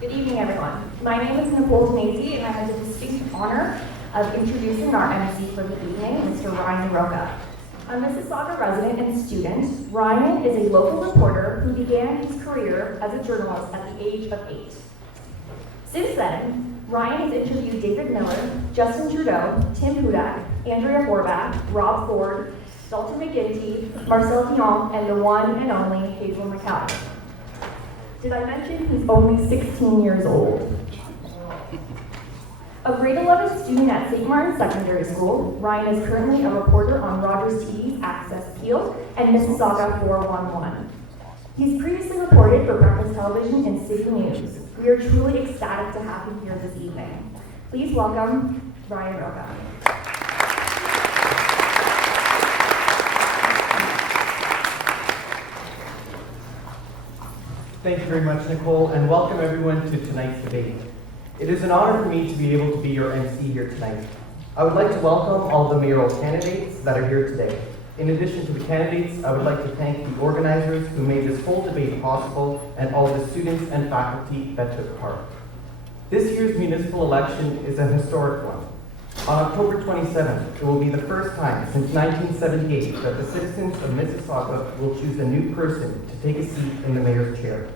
Good evening, everyone. My name is Nicole Denese, and I have the distinct honor of introducing our MC for the evening, Mr. Ryan Rocca. A Mississauga resident and student, Ryan is a local reporter who began his career as a journalist at the age of 8. Since then, Ryan has interviewed David Miller, Justin Trudeau, Tim Hudak, Andrea Horvath, Rob Ford, Dalton McGinty, Marcel Dion, and the one and only Hazel McCall. Did I mention he's only 16 years old? A grade 11 student at St. Martin Secondary School, Ryan is currently a reporter on Rogers TV's Access Peel and Mississauga 411. He's previously reported for Breakfast Television and City News. We are truly ecstatic to have him here this evening. Please welcome Ryan Rocca. Thank you very much, Nicole, and welcome everyone to tonight's debate. It is an honor for me to be able to be your MC here tonight. I would like to welcome all the mayoral candidates that are here today. In addition to the candidates, I would like to thank the organizers who made this whole debate possible and all the students and faculty that took part. This year's municipal election is a historic one. On October 27th, it will be the first time since 1978 that the citizens of Mississauga will choose a new person to take a seat in the mayor's chair.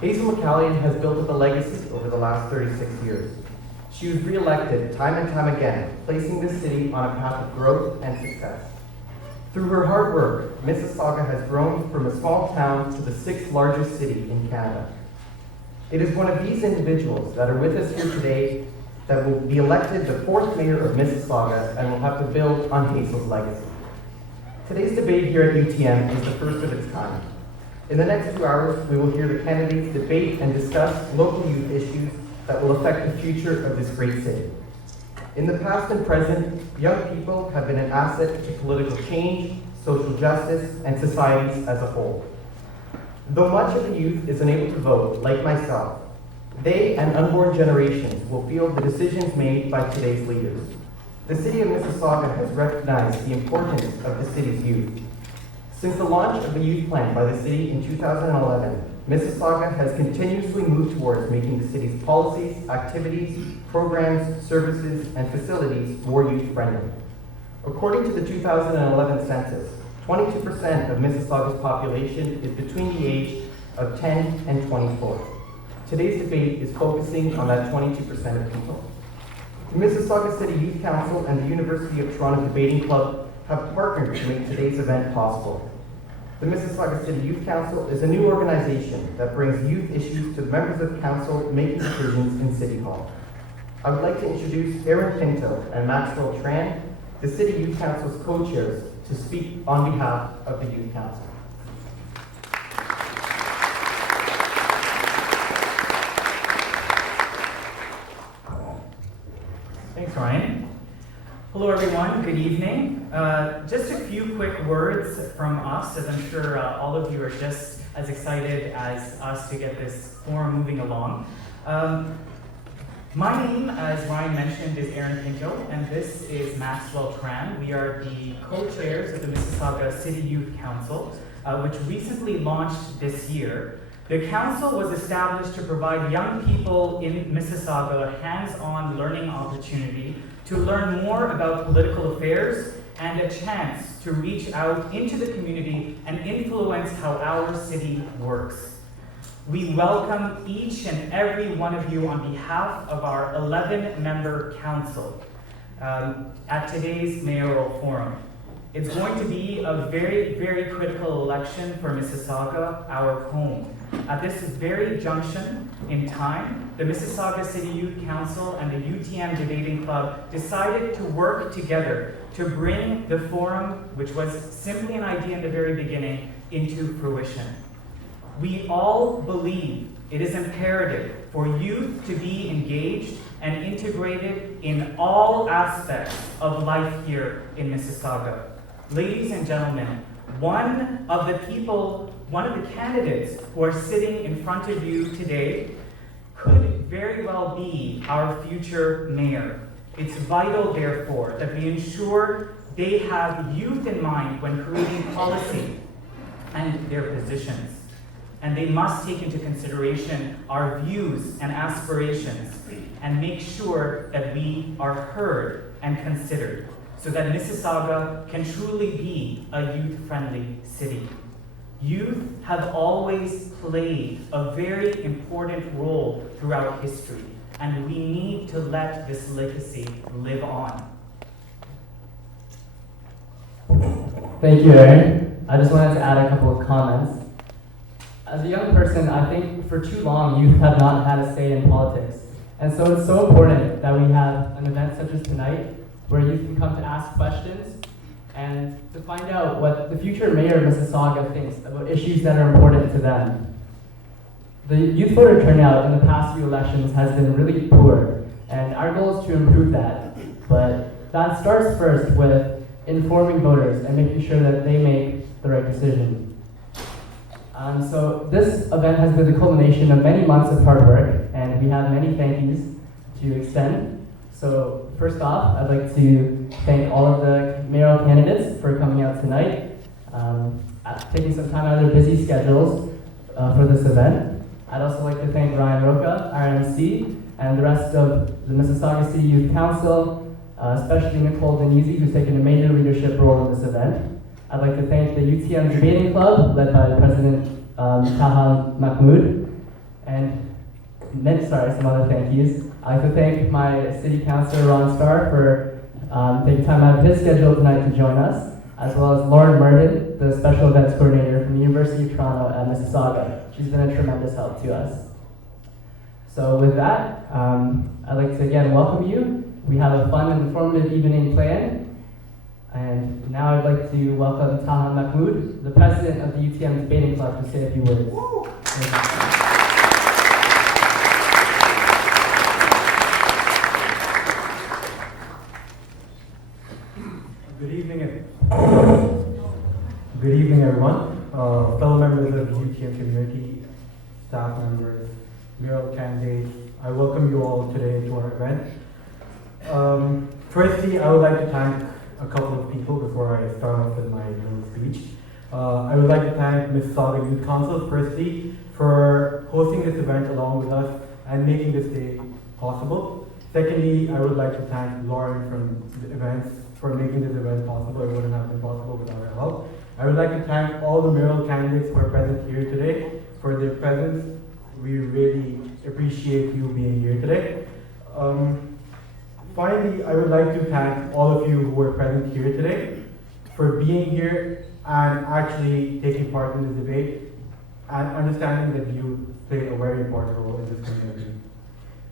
Hazel McCall has built up a legacy over the last 36 years. She was re-elected time and time again, placing this city on a path of growth and success. Through her hard work, Mississauga has grown from a small town to the 6th largest city in Canada. It is one of these individuals that are with us here today that will be elected the 4th mayor of Mississauga and will have to build on Hazel's legacy. Today's debate here at UTM is the first of its kind. In the next 2 hours, we will hear the candidates debate and discuss local youth issues that will affect the future of this great city. In the past and present, young people have been an asset to political change, social justice, and societies as a whole. Though much of the youth is unable to vote, like myself, they and unborn generations will feel the decisions made by today's leaders. The city of Mississauga has recognized the importance of the city's youth. Since the launch of the youth plan by the city in 2011, Mississauga has continuously moved towards making the city's policies, activities, programs, services, and facilities more youth-friendly. According to the 2011 census, 22% of Mississauga's population is between the age of 10 and 24. Today's debate is focusing on that 22% of people. The Mississauga City Youth Council and the University of Toronto Debating Club have partnered to make today's event possible. The Mississauga City Youth Council is a new organization that brings youth issues to the members of council making decisions in City Hall. I would like to introduce Aaron Pinto and Maxwell Tran, the City Youth Council's co-chairs, to speak on behalf of the Youth Council. Thanks, Ryan. Hello, everyone. Good evening. Just a few quick words from us, as I'm sure all of you are just as excited as us to get this forum moving along. My name, as Ryan mentioned, is Aaron Pinto, and this is Maxwell Tran. We are the co-chairs of the Mississauga City Youth Council, which recently launched this year. The council was established to provide young people in Mississauga a hands-on learning opportunity to learn more about political affairs and a chance to reach out into the community and influence how our city works. We welcome each and every one of you on behalf of our 11-member council at today's mayoral forum. It's going to be a very, very critical election for Mississauga, our home. At this very junction in time, the Mississauga City Youth Council and the UTM Debating Club decided to work together to bring the forum, which was simply an idea in the very beginning, into fruition. We all believe it is imperative for youth to be engaged and integrated in all aspects of life here in Mississauga. Ladies and gentlemen, one of the candidates who are sitting in front of you today could very well be our future mayor. It's vital, therefore, that we ensure they have youth in mind when creating policy and their positions. and they must take into consideration our views and aspirations and make sure that we are heard and considered so that Mississauga can truly be a youth-friendly city. Youth have always played a very important role throughout history, and we need to let this legacy live on. Thank you, Aaron. I just wanted to add a couple of comments. As a young person, I think for too long youth have not had a say in politics. And so it's so important that we have an event such as tonight where youth can come to ask questions and to find out what the future mayor of Mississauga thinks about issues that are important to them. The youth voter turnout in the past few elections has been really poor, and our goal is to improve that. But that starts first with informing voters and making sure that they make the right decision. So this event has been the culmination of many months of hard work, and we have many thank yous to extend. So first off, I'd like to thank all of the mayoral candidates for coming out tonight, taking some time out of their busy schedules for this event. I'd also like to thank Ryan Rocca, our MC, and the rest of the Mississauga City Youth Council, especially Nicole Denise, who's taken a major leadership role in this event. I'd like to thank the UTM Debating Club, led by President Taha Mahmood, and some other thank yous. I'd like to thank my City Councilor, Ron Starr, for taking time out of his schedule tonight to join us, as well as Lauren Murden, the Special Events Coordinator from the University of Toronto at Mississauga. She's been a tremendous help to us. So with that, I'd like to again welcome you. We have a fun and informative evening planned. And now I'd like to welcome Taha Mahmood, the president of the UTM Debating Club, to say a few words. Good evening, everyone. Fellow members of the UTM community, staff members, mayoral candidates, I welcome you all today to our event. Firstly, I would like to thank a couple of people before I start off with my little speech. I would like to thank Mississauga Youth Council, firstly, for hosting this event along with us and making this day possible. Secondly, I would like to thank Lauren from the events for making this event possible. It wouldn't have been possible without her help. I would like to thank all the mayoral candidates who are present here today for their presence. We really appreciate you being here today. Finally, I would like to thank all of you who are present here today for being here and actually taking part in this debate and understanding that you play a very important role in this community.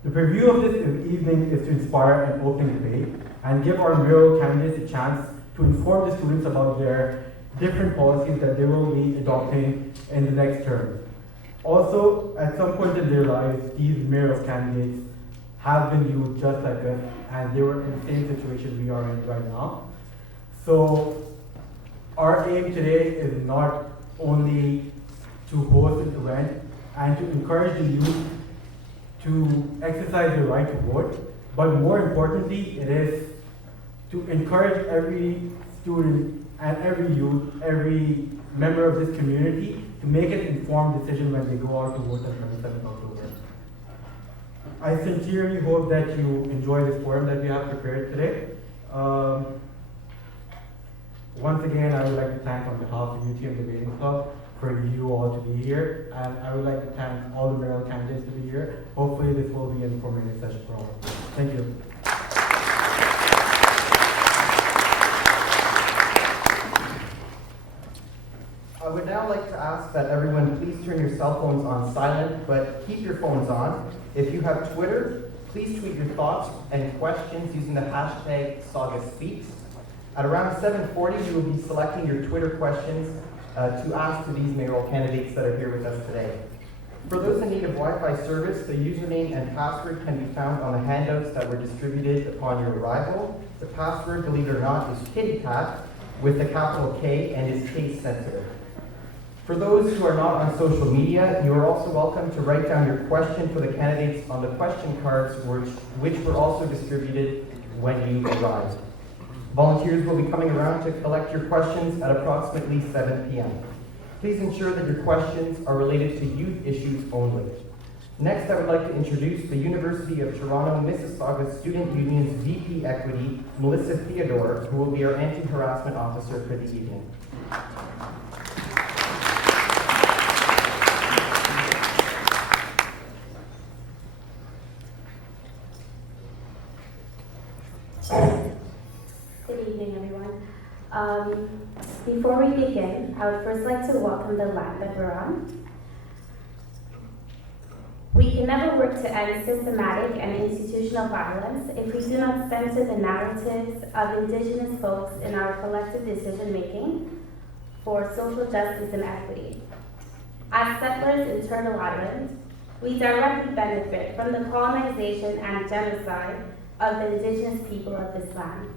The purview of this evening is to inspire an open debate and give our mayoral candidates a chance to inform the students about their different policies that they will be adopting in the next term. Also, at some point in their lives, these mayoral candidates have been youth just like us, and they were in the same situation we are in right now. So our aim today is not only to host an event and to encourage the youth to exercise their right to vote, but more importantly, it is to encourage every student and every youth, every member of this community to make an informed decision when they go out to vote on 27th October. I sincerely hope that you enjoy this forum that we have prepared today. Once again, I would like to thank on behalf of UTM Debating Club for you all to be here, and I would like to thank all the mayoral candidates to be here. Hopefully this will be an informative session for all of you. Thank you. I would now like to ask that everyone please turn your cell phones on silent, but keep your phones on. If you have Twitter, please tweet your thoughts and questions using the hashtag SaugaSpeaks. At around 7:40, you will be selecting your Twitter questions to ask to these mayoral candidates that are here with us today. For those in need of Wi-Fi service, the username and password can be found on the handouts that were distributed upon your arrival. The password, believe it or not, is KittyCat with a capital K and is case sensitive. For those who are not on social media, you are also welcome to write down your question for the candidates on the question cards, which were also distributed when you arrived. Volunteers will be coming around to collect your questions at approximately 7 p.m. Please ensure that your questions are related to youth issues only. Next, I would like to introduce the University of Toronto Mississauga Student Union's VP Equity, Melissa Theodore, who will be our anti-harassment officer for the evening. Good evening, everyone. Before we begin, I would first like to welcome the land that we're on. We can never work to end systematic and institutional violence if we do not center the narratives of Indigenous folks in our collective decision-making for social justice and equity. As settlers in Turtle Island, we directly benefit from the colonization and genocide of the Indigenous people of this land.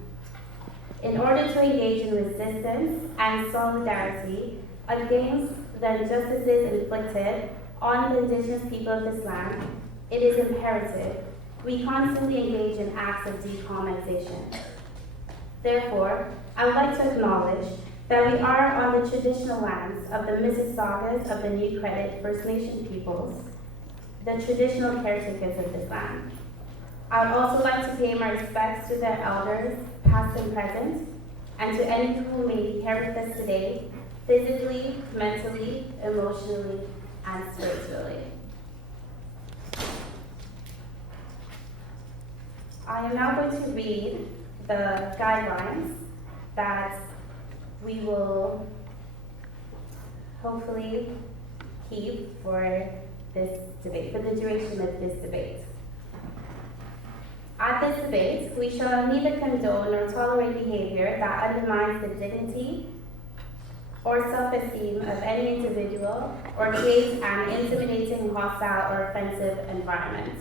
In order to engage in resistance and solidarity against the injustices inflicted on the Indigenous people of this land, it is imperative we constantly engage in acts of decolonization. Therefore, I would like to acknowledge that we are on the traditional lands of the Mississaugas of the New Credit First Nation peoples, the traditional caretakers of this land. I would also like to pay my respects to their elders, past and present, and to any who may be here with us today, physically, mentally, emotionally, and spiritually. I am now going to read the guidelines that we will hopefully keep for this debate, for the duration of this debate. At this debate, we shall neither condone nor tolerate behavior that undermines the dignity or self-esteem of any individual or creates an intimidating, hostile, or offensive environment.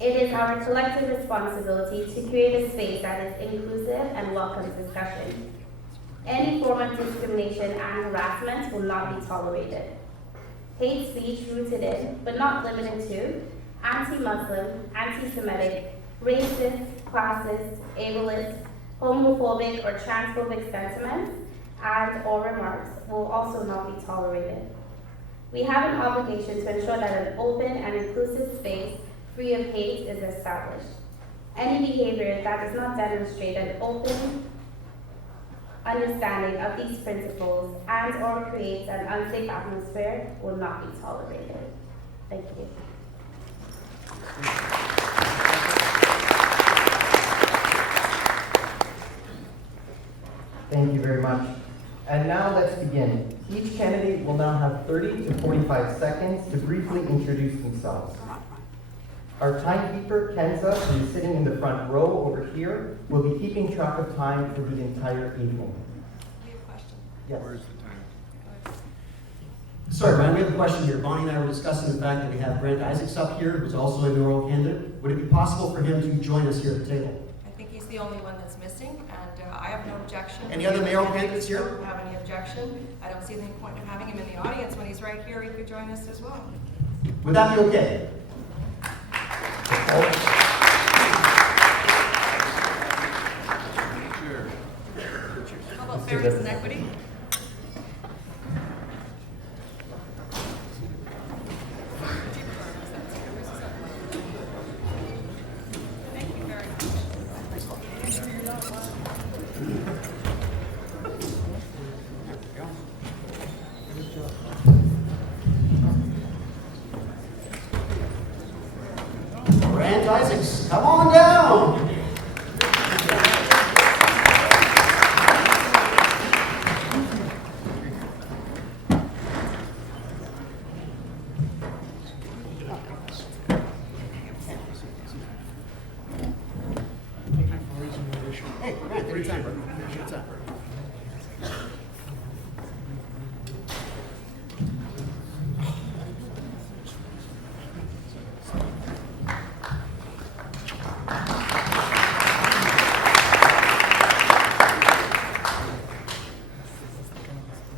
It is our collective responsibility to create a space that is inclusive and welcomes discussion. Any form of discrimination and harassment will not be tolerated. Hate speech rooted in, but not limited to, anti-Muslim, anti-Semitic, racist, classist, ableist, homophobic, or transphobic sentiments and or remarks will also not be tolerated. We have an obligation to ensure that an open and inclusive space free of hate is established. Any behavior that does not demonstrate an open understanding of these principles and or creates an unsafe atmosphere will not be tolerated. Thank you. Thank you very much. And now let's begin. Each candidate will now have 30 to 45 seconds to briefly introduce themselves. Our timekeeper, Kenza, who is sitting in the front row over here, will be keeping track of time for the entire evening. We have a question. Yes. Where's the time? Sorry, Brian, we have a question here. Bonnie and I were discussing the fact that we have Brent Isaacs up here, who's also a mayoral candidate. Would it be possible for him to join us here at the table? I think he's the only one that's missing, and I have no objection. Any other mayoral candidates here? I don't have any objection. I don't see any point in having him in the audience when he's right here. He could join us as well. Would that be okay? How about fairness and equity? Thank you very much. Brent Isaacs, come on down. Hey, Brent, anytime, bro. What's up?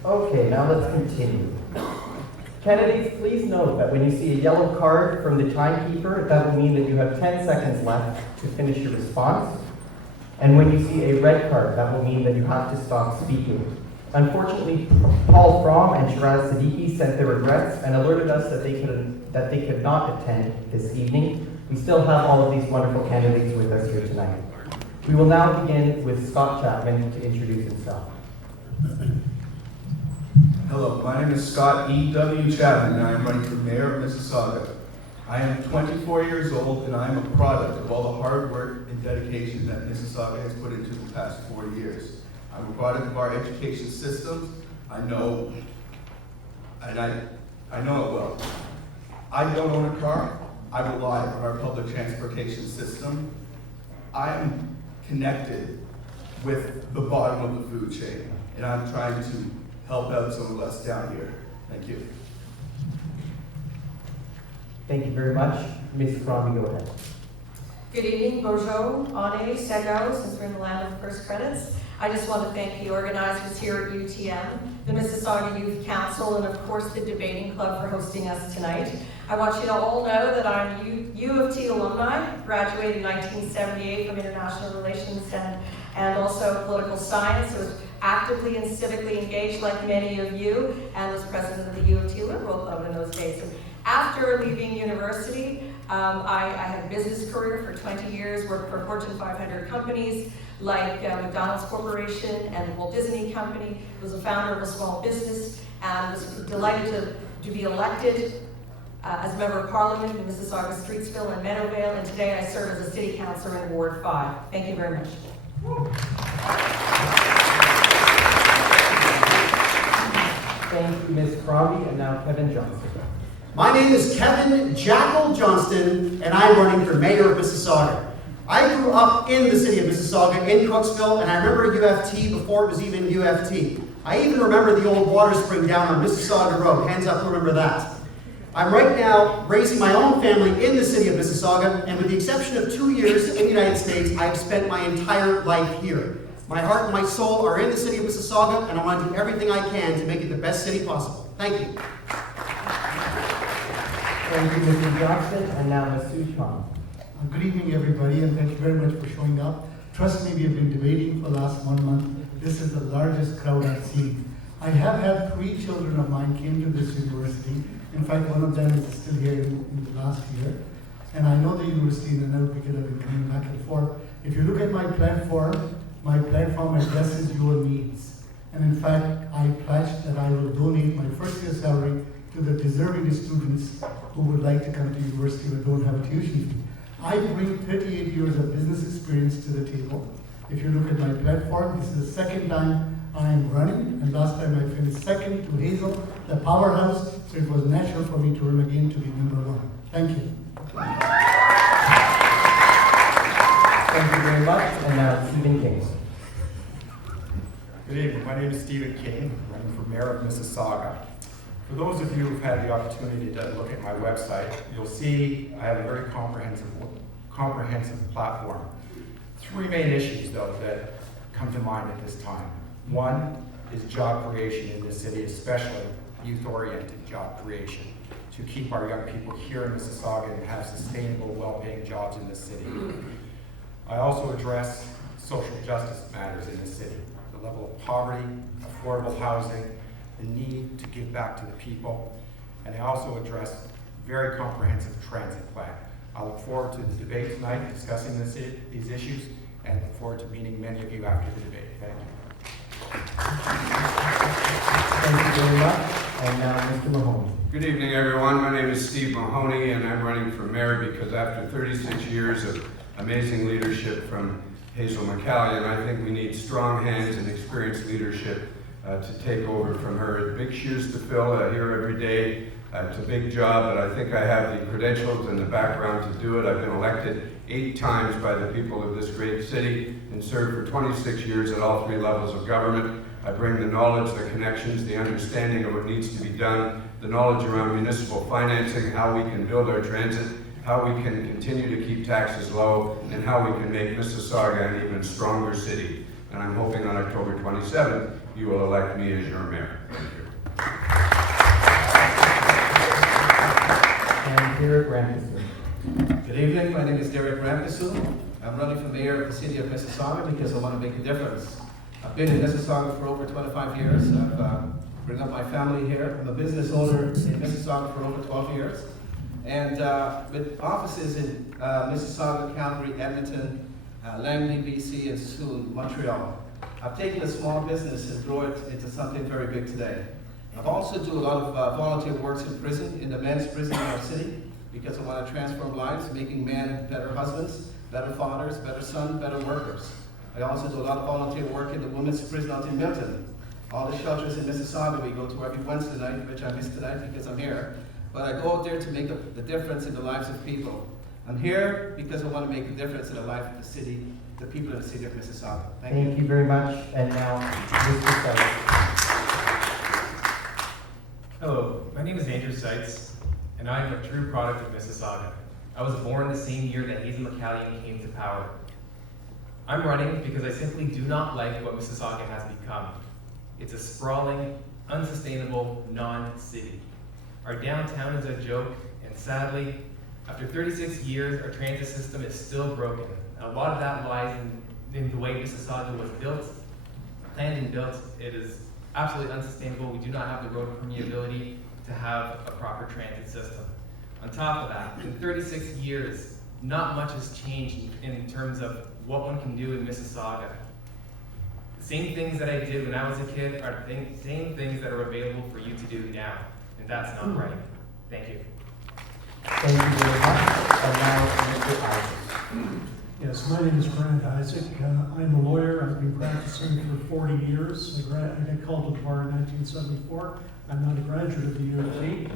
Okay, now let's continue. Candidates, please note that when you see a yellow card from the timekeeper, that will mean that you have 10 seconds left to finish your response. And when you see a red card, that will mean that you have to stop speaking. Unfortunately, Paul Fromm and Shiraz Siddiqui sent their regrets and alerted us that they could not attend this evening. We still have all of these wonderful candidates with us here tonight. We will now begin with Scott Chapman to introduce himself. Hello, my name is Scott E.W. Chapman, and I am running for mayor of Mississauga. I am 24 years old, and I am a product of all the hard work and dedication that Mississauga has put into the past 4 years. I'm a product of our education systems. I know it well. I don't own a car. I rely on our public transportation system. I am connected with the bottom of the food chain, and I'm trying to help out some of us down here. Thank you. Thank you very much. Ms. Fromm, go ahead. Good evening, bonjour, ane, sego, since we're in the land of first credits. I just want to thank the organizers here at UTM, the Mississauga Youth Council, and of course the Debating Club for hosting us tonight. I want you to all know that I'm U of T alumni, graduated in 1978 from International Relations and also political science. I was actively and civically engaged like many of you, and was president of the U of T Liberal Club in those days. And after leaving university, I had a business career for 20 years, worked for Fortune 500 companies like McDonald's Corporation and the Walt Disney Company, was a founder of a small business, and was delighted to be elected as a member of Parliament in Mississauga, Streetsville, and Meadowvale, and today I serve as a city councillor in Ward 5. Thank you very much. Thank you, Ms. Crombie, and now Kevin Johnson. My name is Kevin Jackal Johnston, and I'm running for mayor of Mississauga. I grew up in the city of Mississauga, in Cooksville, and I remember UFT before it was even UFT. I even remember the old water spring down on Mississauga Road. Hands up, who remember that? I'm right now raising my own family in the city of Mississauga, and with the exception of 2 years in the United States, I've spent my entire life here. My heart and my soul are in the city of Mississauga, and I want to do everything I can to make it the best city possible. Thank you. Thank you, Mr. Johnson, and now Ms. Suchon. Good evening, everybody, and thank you very much for showing up. Trust me, we have been debating for the last 1 month. This is the largest crowd I've seen. I have had 3 children of mine came to this university. In fact, one of them is still here in the last year. And I know the university in and out because I've been coming back and forth. If you look at my platform addresses your needs. And in fact, I pledged that I will donate my first year salary to the deserving students who would like to come to university but don't have a tuition fee. I bring 38 years of business experience to the table. If you look at my platform, this is the second time I am running, and last time I finished second to Hazel, the powerhouse, so it was natural for me to run again to be number 1. Thank you. Thank you very much, and now Stephen King. Good evening, my name is Stephen King, running for mayor of Mississauga. For those of you who've had the opportunity to look at my website, you'll see I have a very comprehensive platform. 3 main issues, though, that come to mind at this time. One is job creation in this city, especially youth-oriented job creation, to keep our young people here in Mississauga and have sustainable, well-paying jobs in this city. I also address social justice matters in this city, the level of poverty, affordable housing, the need to give back to the people, and I also address very comprehensive transit plan. I look forward to the debate tonight, discussing these issues, and look forward to meeting many of you after the debate. Thank you. Thank you very much, and now Mr. Mahoney. Good evening, everyone. My name is Steve Mahoney, and I'm running for mayor because after 36 years of amazing leadership from Hazel McCallion, I think we need strong hands and experienced leadership to take over from her. Big shoes to fill here every day. It's a big job, but I think I have the credentials and the background to do it. I've been elected 8 times by the people of this great city and served for 26 years at all 3 levels of government. I bring the knowledge, the connections, the understanding of what needs to be done, the knowledge around municipal financing, how we can build our transit, how we can continue to keep taxes low, and how we can make Mississauga an even stronger city. And I'm hoping on October 27th, you will elect me as your mayor. Thank you. And Derek Ramkissoon. Good evening, my name is Derek Ramkissoon. I'm running for mayor of the city of Mississauga because I want to make a difference. I've been in Mississauga for over 25 years. I've brought up my family here. I'm a business owner in Mississauga for over 12 years. And with offices in Mississauga, Calgary, Edmonton, Langley, BC, and soon Montreal, I've taken a small business and grown it into something very big today. I've also do a lot of volunteer works in prison, in the men's prison in our city, because I want to transform lives, making men better husbands, better fathers, better sons, better workers. I also do a lot of volunteer work in the women's prison out in Milton. All the shelters in Mississauga we go to every Wednesday night, which I miss tonight because I'm here. But I go out there to make the difference in the lives of people. I'm here because I want to make a difference in the life of the city, the people of the city of Mississauga. Thank you very much. And now, Mr. Seitz. Hello, my name is Andrew Seitz, and I am a true product of Mississauga. I was born the same year that Hazel McCallion came to power. I'm running because I simply do not like what Mississauga has become. It's a sprawling, unsustainable non-city. Our downtown is a joke, and sadly, after 36 years, our transit system is still broken. A lot of that lies in the way Mississauga was built, planned and built. It is absolutely unsustainable. We do not have the road permeability to have a proper transit system. On top of that, in 36 years, not much has changed in terms of what one can do in Mississauga. The same things that I did when I was a kid are the same things that are available for you to do now, and that's not right. Thank you. Thank you very much. And now, Mr. Isaac. Yes, my name is Grant Isaac. I'm a lawyer. I've been practicing for 40 years. I got called to the bar in 1974. I'm not a graduate of the U of T,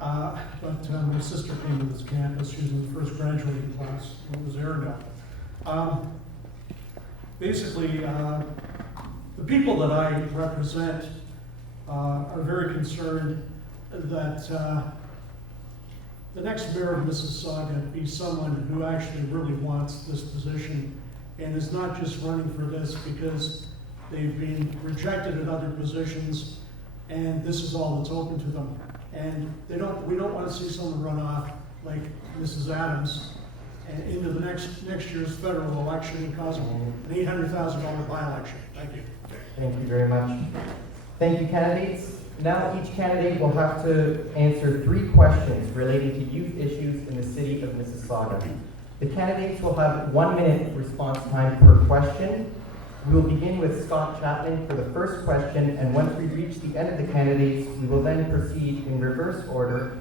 but my sister came to this campus. She was in the first graduating class. It was Arendelle. Basically, the people that I represent are very concerned that the next mayor of Mississauga be someone who actually really wants this position and is not just running for this because they've been rejected at other positions and this is all that's open to them. And we don't want to see someone run off like Mrs. Adams into the next year's federal election and cause an $800,000 by-election. Thank you. Thank you very much. Thank you, candidates. Now each candidate will have to answer 3 questions relating to youth issues in the city of Mississauga. The candidates will have 1 minute response time per question. We will begin with Scott Chapman for the first question, and once we reach the end of the candidates, we will then proceed in reverse order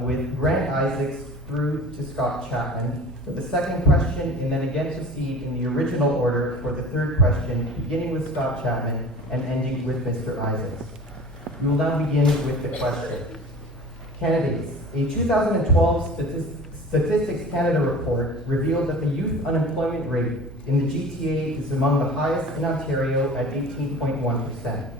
with Grant Isaacs through to Scott Chapman for the second question, and then again proceed in the original order for the third question, beginning with Scott Chapman and ending with Mr. Isaacs. We will now begin with the question. Candidates, a 2012 Statistics Canada report revealed that the youth unemployment rate in the GTA is among the highest in Ontario at 18.1%.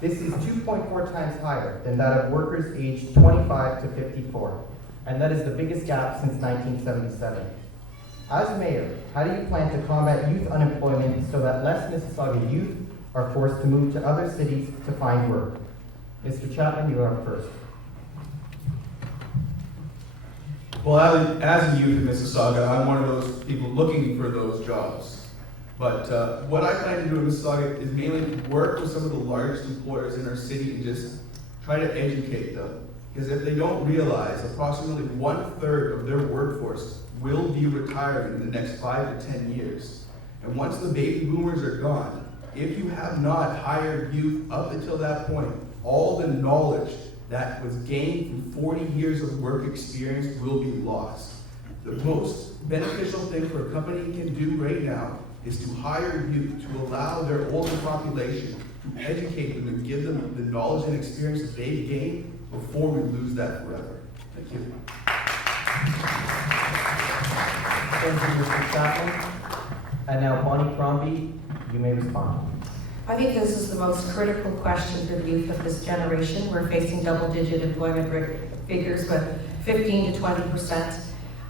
This is 2.4 times higher than that of workers aged 25 to 54, and that is the biggest gap since 1977. As mayor, how do you plan to combat youth unemployment so that less Mississauga youth are forced to move to other cities to find work? Mr. Chapman, you are up first. Well, as a youth in Mississauga, I'm one of those people looking for those jobs. But what I plan to do in Mississauga is mainly work with some of the largest employers in our city and just try to educate them. Because if they don't realize, approximately 1/3 of their workforce will be retiring in the next 5 to 10 years. And once the baby boomers are gone, if you have not hired youth up until that point, all the knowledge that was gained from 40 years of work experience will be lost. The most beneficial thing for a company can do right now is to hire youth, to allow their older population, to educate them and give them the knowledge and experience that they've gained before we lose that forever. Thank you. Thank you, Mr. Chapman. And now Bonnie Crombie, you may respond. I think this is the most critical question for the youth of this generation. We're facing double-digit employment figures with 15 to 20%.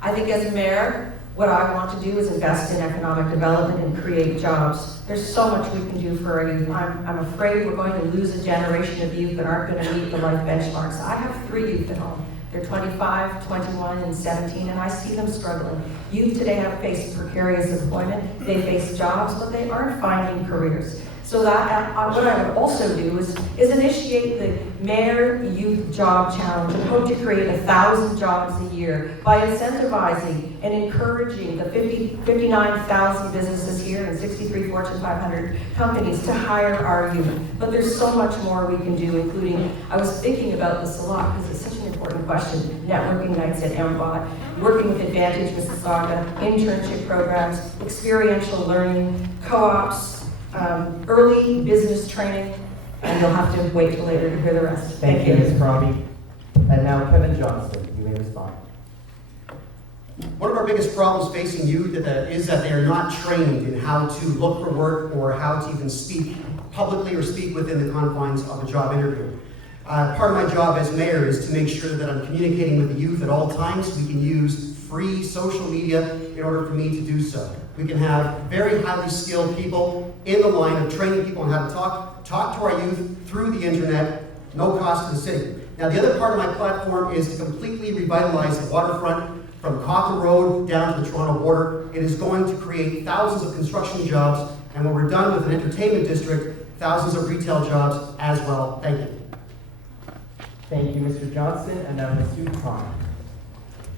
I think as mayor, what I want to do is invest in economic development and create jobs. There's so much we can do for our youth. I'm afraid we're going to lose a generation of youth that aren't going to meet the life benchmarks. I have 3 youth at home. They're 25, 21, and 17, and I see them struggling. Youth today have faced precarious employment. They face jobs, but they aren't finding careers. So that, what I would also do is initiate the Mayor Youth Job Challenge and hope to create 1,000 jobs a year by incentivizing and encouraging the 59,000 businesses here and 63 Fortune 500 companies to hire our youth. But there's so much more we can do, including, I was thinking about this a lot because it's such an important question, networking nights at MBOT, working with Advantage Mississauga, internship programs, experiential learning, co-ops, early business training, and you'll have to wait till later to hear the rest. Thank you, Ms. Crombie. And now Kevin Johnston, you may respond. One of our biggest problems facing youth is that they are not trained in how to look for work or how to even speak publicly or speak within the confines of a job interview. Part of my job as mayor is to make sure that I'm communicating with the youth at all times. We can use free social media in order for me to do so. We can have very highly skilled people in the line of training people on how to talk to our youth through the internet, no cost to the city. Now, the other part of my platform is to completely revitalize the waterfront from Cochrane Road down to the Toronto border. It is going to create thousands of construction jobs, and when we're done with an entertainment district, thousands of retail jobs as well. Thank you. Thank you, Mr. Johnston, and now Ms. Khan.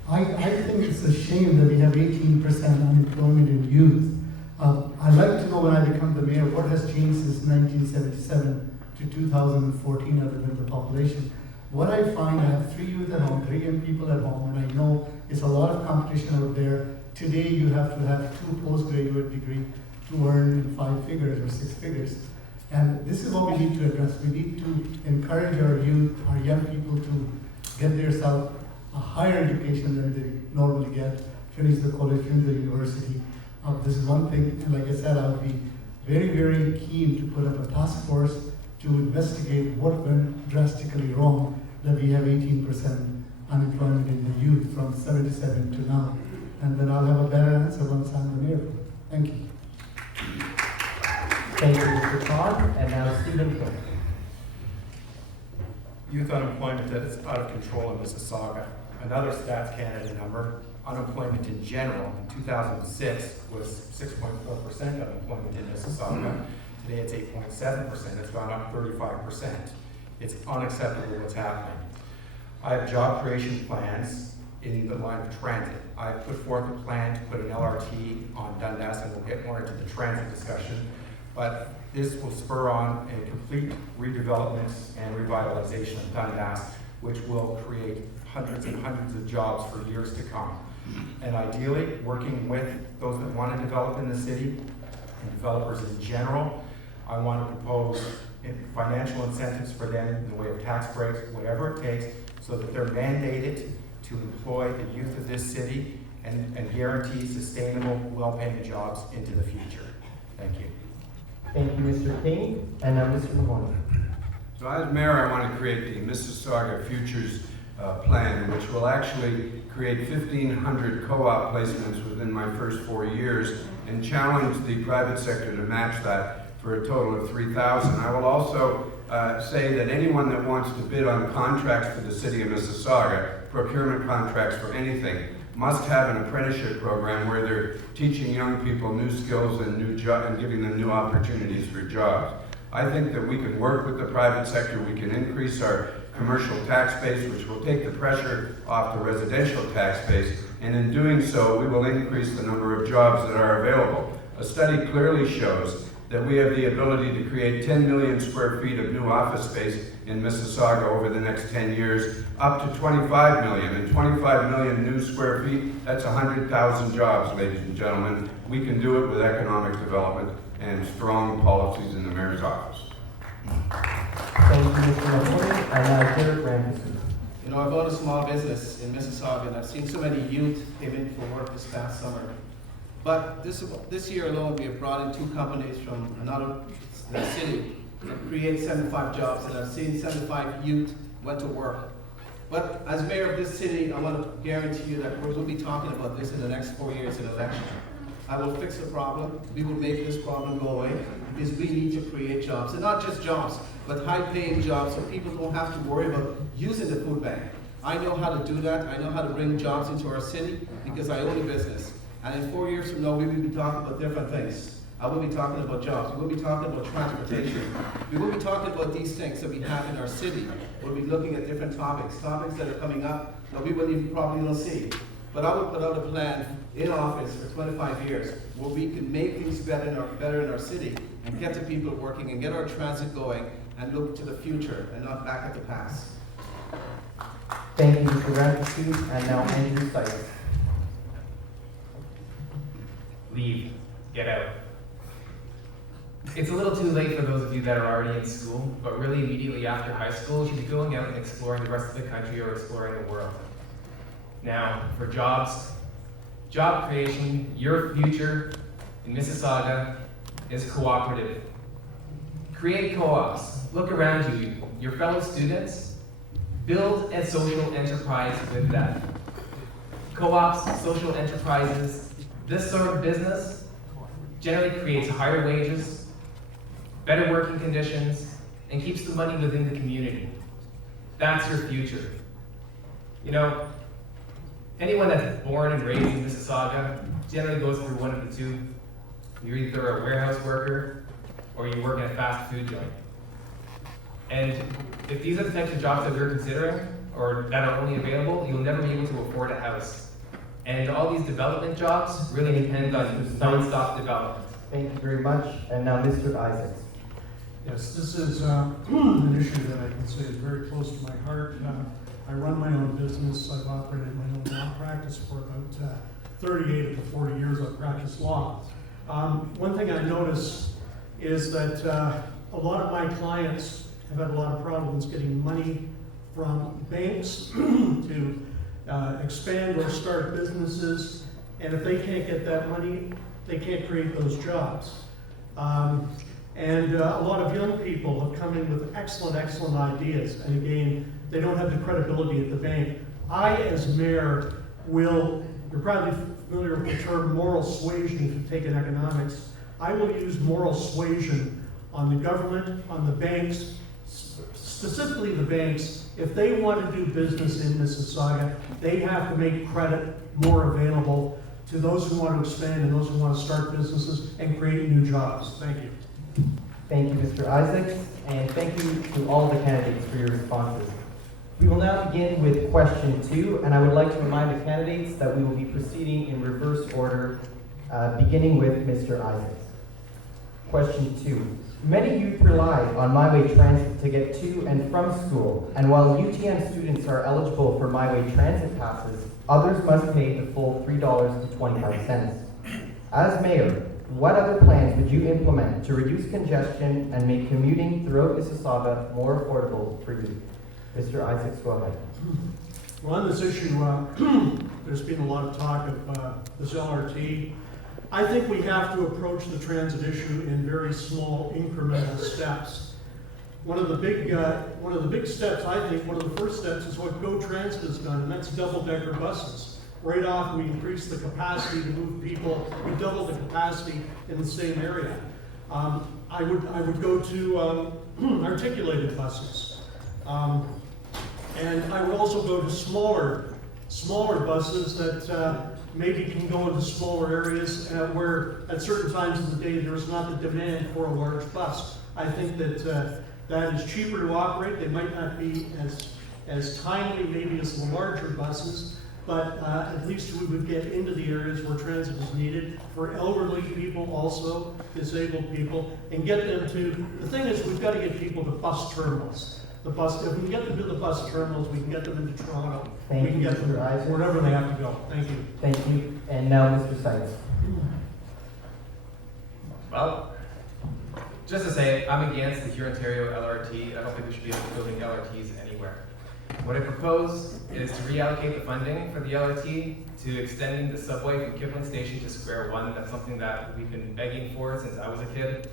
I think it's a shame that we have 18% unemployment in youth. I'd like to know when I become the mayor, what has changed since 1977 to 2014 other than the population. What I find, I have 3 youth at home, 3 young people at home, and I know it's a lot of competition out there. Today you have to have 2 postgraduate degrees to earn in 5 figures or 6 figures. And this is what we need to address. We need to encourage our youth, our young people to get themselves a higher education than they normally get, finish the college, finish the university. This is one thing, and like I said, I would be very, very keen to put up a task force to investigate what went drastically wrong that we have 18% unemployment in the youth from 77 to now. And then I'll have a better answer once I'm the mayor. Thank you. Thank you, Mr. Khan, and now Stephen King. Youth unemployment is out of control in Mississauga. Another Stats Canada number, unemployment in general in 2006 was 6.4% unemployment in Mississauga. Today it's 8.7%. It's gone up 35%. It's unacceptable what's happening. I have job creation plans in the line of transit. I put forth a plan to put an LRT on Dundas, and we'll get more into the transit discussion. But this will spur on a complete redevelopment and revitalization of Dundas, which will create hundreds and hundreds of jobs for years to come. And ideally, working with those that want to develop in the city and developers in general, I want to propose financial incentives for them in the way of tax breaks, whatever it takes, so that they're mandated to employ the youth of this city and guarantee sustainable, well-paying jobs into the future. Thank you. Thank you, Mr. King, and now Mr. Mahoney. So as mayor, I want to create the Mississauga Futures Plan, which will actually create 1,500 co-op placements within my first 4 years and challenge the private sector to match that for a total of 3,000. I will also say that anyone that wants to bid on contracts for the city of Mississauga, procurement contracts for anything, must have an apprenticeship program where they're teaching young people new skills and and giving them new opportunities for jobs. I think that we can work with the private sector. We can increase our commercial tax base, which will take the pressure off the residential tax base, and in doing so, we will increase the number of jobs that are available. A study clearly shows that we have the ability to create 10 million square feet of new office space in Mississauga over the next 10 years, up to 25 million. And 25 million new square feet, that's 100,000 jobs, ladies and gentlemen. We can do it with economic development and strong policies in the mayor's office. Thank you, Mr. Mahoney, and now Derek Randerson. You know, I've owned a small business in Mississauga, and I've seen so many youth came in for work this past summer. But this year alone, we have brought in 2 companies from another city that create 75 jobs, and I've seen 75 youth went to work. But as mayor of this city, I want to guarantee you that we're going to be talking about this in the next 4 years in election. I will fix the problem. We will make this problem go away because we need to create jobs, and not just jobs, but high-paying jobs so people don't have to worry about using the food bank. I know how to do that. I know how to bring jobs into our city because I own a business. And in 4 years from now, we will be talking about different things. I will be talking about jobs. We will be talking about transportation. We will be talking about these things that we have in our city. We'll be looking at different topics that are coming up that we will even probably will see. But I will put out a plan in office for 25 years where we can make things better in our city and get the people working and get our transit going and look to the future and not back at the past. Thank you, Mr. Rankin, and now Andrew Sykes. Leave. Get out. It's a little too late for those of you that are already in school, but really immediately after high school, you should be going out and exploring the rest of the country or exploring the world. Now, for jobs, job creation, your future in Mississauga is cooperative. Create co-ops. Look around you, your fellow students. Build a social enterprise with that. Co-ops, social enterprises, this sort of business generally creates higher wages, better working conditions, and keeps the money within the community. That's your future. You know, anyone that's born and raised in Mississauga generally goes through one of the two. You're either a warehouse worker or you work in a fast food joint. And if these are the types of jobs that we're considering or that are only available, you'll never be able to afford a house. And all these development jobs really depend on non-stop development. Thank you very much. And now Mr. Isaacs. Yes, this is an issue that I can say is very close to my heart. I run my own business. I've operated my own law practice for about 38 of the 40 years I've practiced law. One thing I notice is that a lot of my clients have had a lot of problems getting money from banks to expand or start businesses, and if they can't get that money, they can't create those jobs. And a lot of young people have come in with excellent ideas, and again, they don't have the credibility at the bank. I, as mayor, you're probably familiar with the term moral suasion if you've taken economics. I will use moral suasion on the government, on the banks, specifically the banks. If they want to do business in Mississauga, they have to make credit more available to those who want to expand and those who want to start businesses and create new jobs. Thank you. Thank you, Mr. Isaacs, and thank you to all the candidates for your responses. We will now begin with question 2, and I would like to remind the candidates that we will be proceeding in reverse order, beginning with Mr. Isaacs. Question 2. Many youth rely on MyWay Transit to get to and from school, and while UTM students are eligible for MyWay Transit passes, others must pay the full $3.25. As mayor, what other plans would you implement to reduce congestion and make commuting throughout Mississauga more affordable for youth? Mr. Isaacs, go ahead. Well, on this issue, there's been a lot of talk of this LRT. I think we have to approach the transit issue in very small incremental steps. One of the big steps, I think, one of the first steps is what Go Transit has done, and that's double-decker buses. Right off, we increase the capacity to move people. We double the capacity in the same area. I would go to articulated buses. And I would also go to smaller buses that maybe can go into smaller areas where at certain times of the day there's not the demand for a large bus. I think that that is cheaper to operate. They might not be as timely maybe as the larger buses, but at least we would get into the areas where transit is needed for elderly people, also disabled people, and get them to, the thing is we've got to get people to bus terminals. If we can get them to the bus terminals, we can get them into Toronto. We can get them wherever they have to go. Thank you. Thank you. And now Mr. Sykes. Well, just to say, I'm against the Hurontario LRT. I don't think we should be building LRTs anywhere. What I propose is to reallocate the funding for the LRT to extending the subway from Kipling Station to Square One. That's something that we've been begging for since I was a kid.